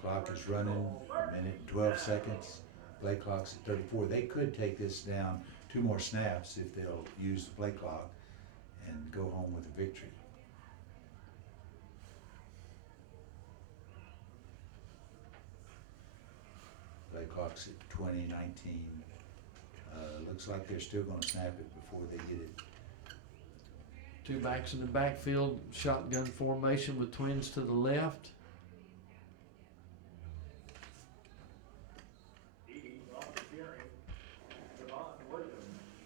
Clock is running, minute and 12 seconds. Play clock's at 34. They could take this down 2 more snaps if they'll use the play clock and go home with a victory. Play clock's at 20:19. Looks like they're still gonna snap it before they get it. 2 backs in the backfield, shotgun formation with twins to the left.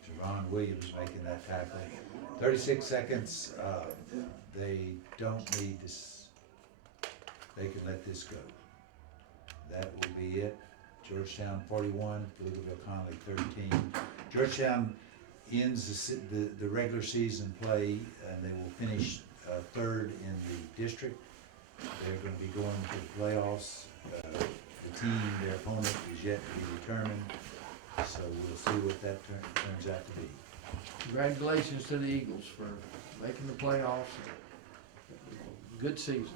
Javon Williams making that tackle. 36 seconds. They don't need this. They can let this go. That will be it. Georgetown 41, Pflugerville Conley 13. Georgetown ends the regular season play, and they will finish third in the district. They're going to be going to the playoffs. The team, their opponent, is yet to be determined. So we'll see what that turns out to be. Congratulations to the Eagles for making the playoffs. Good season.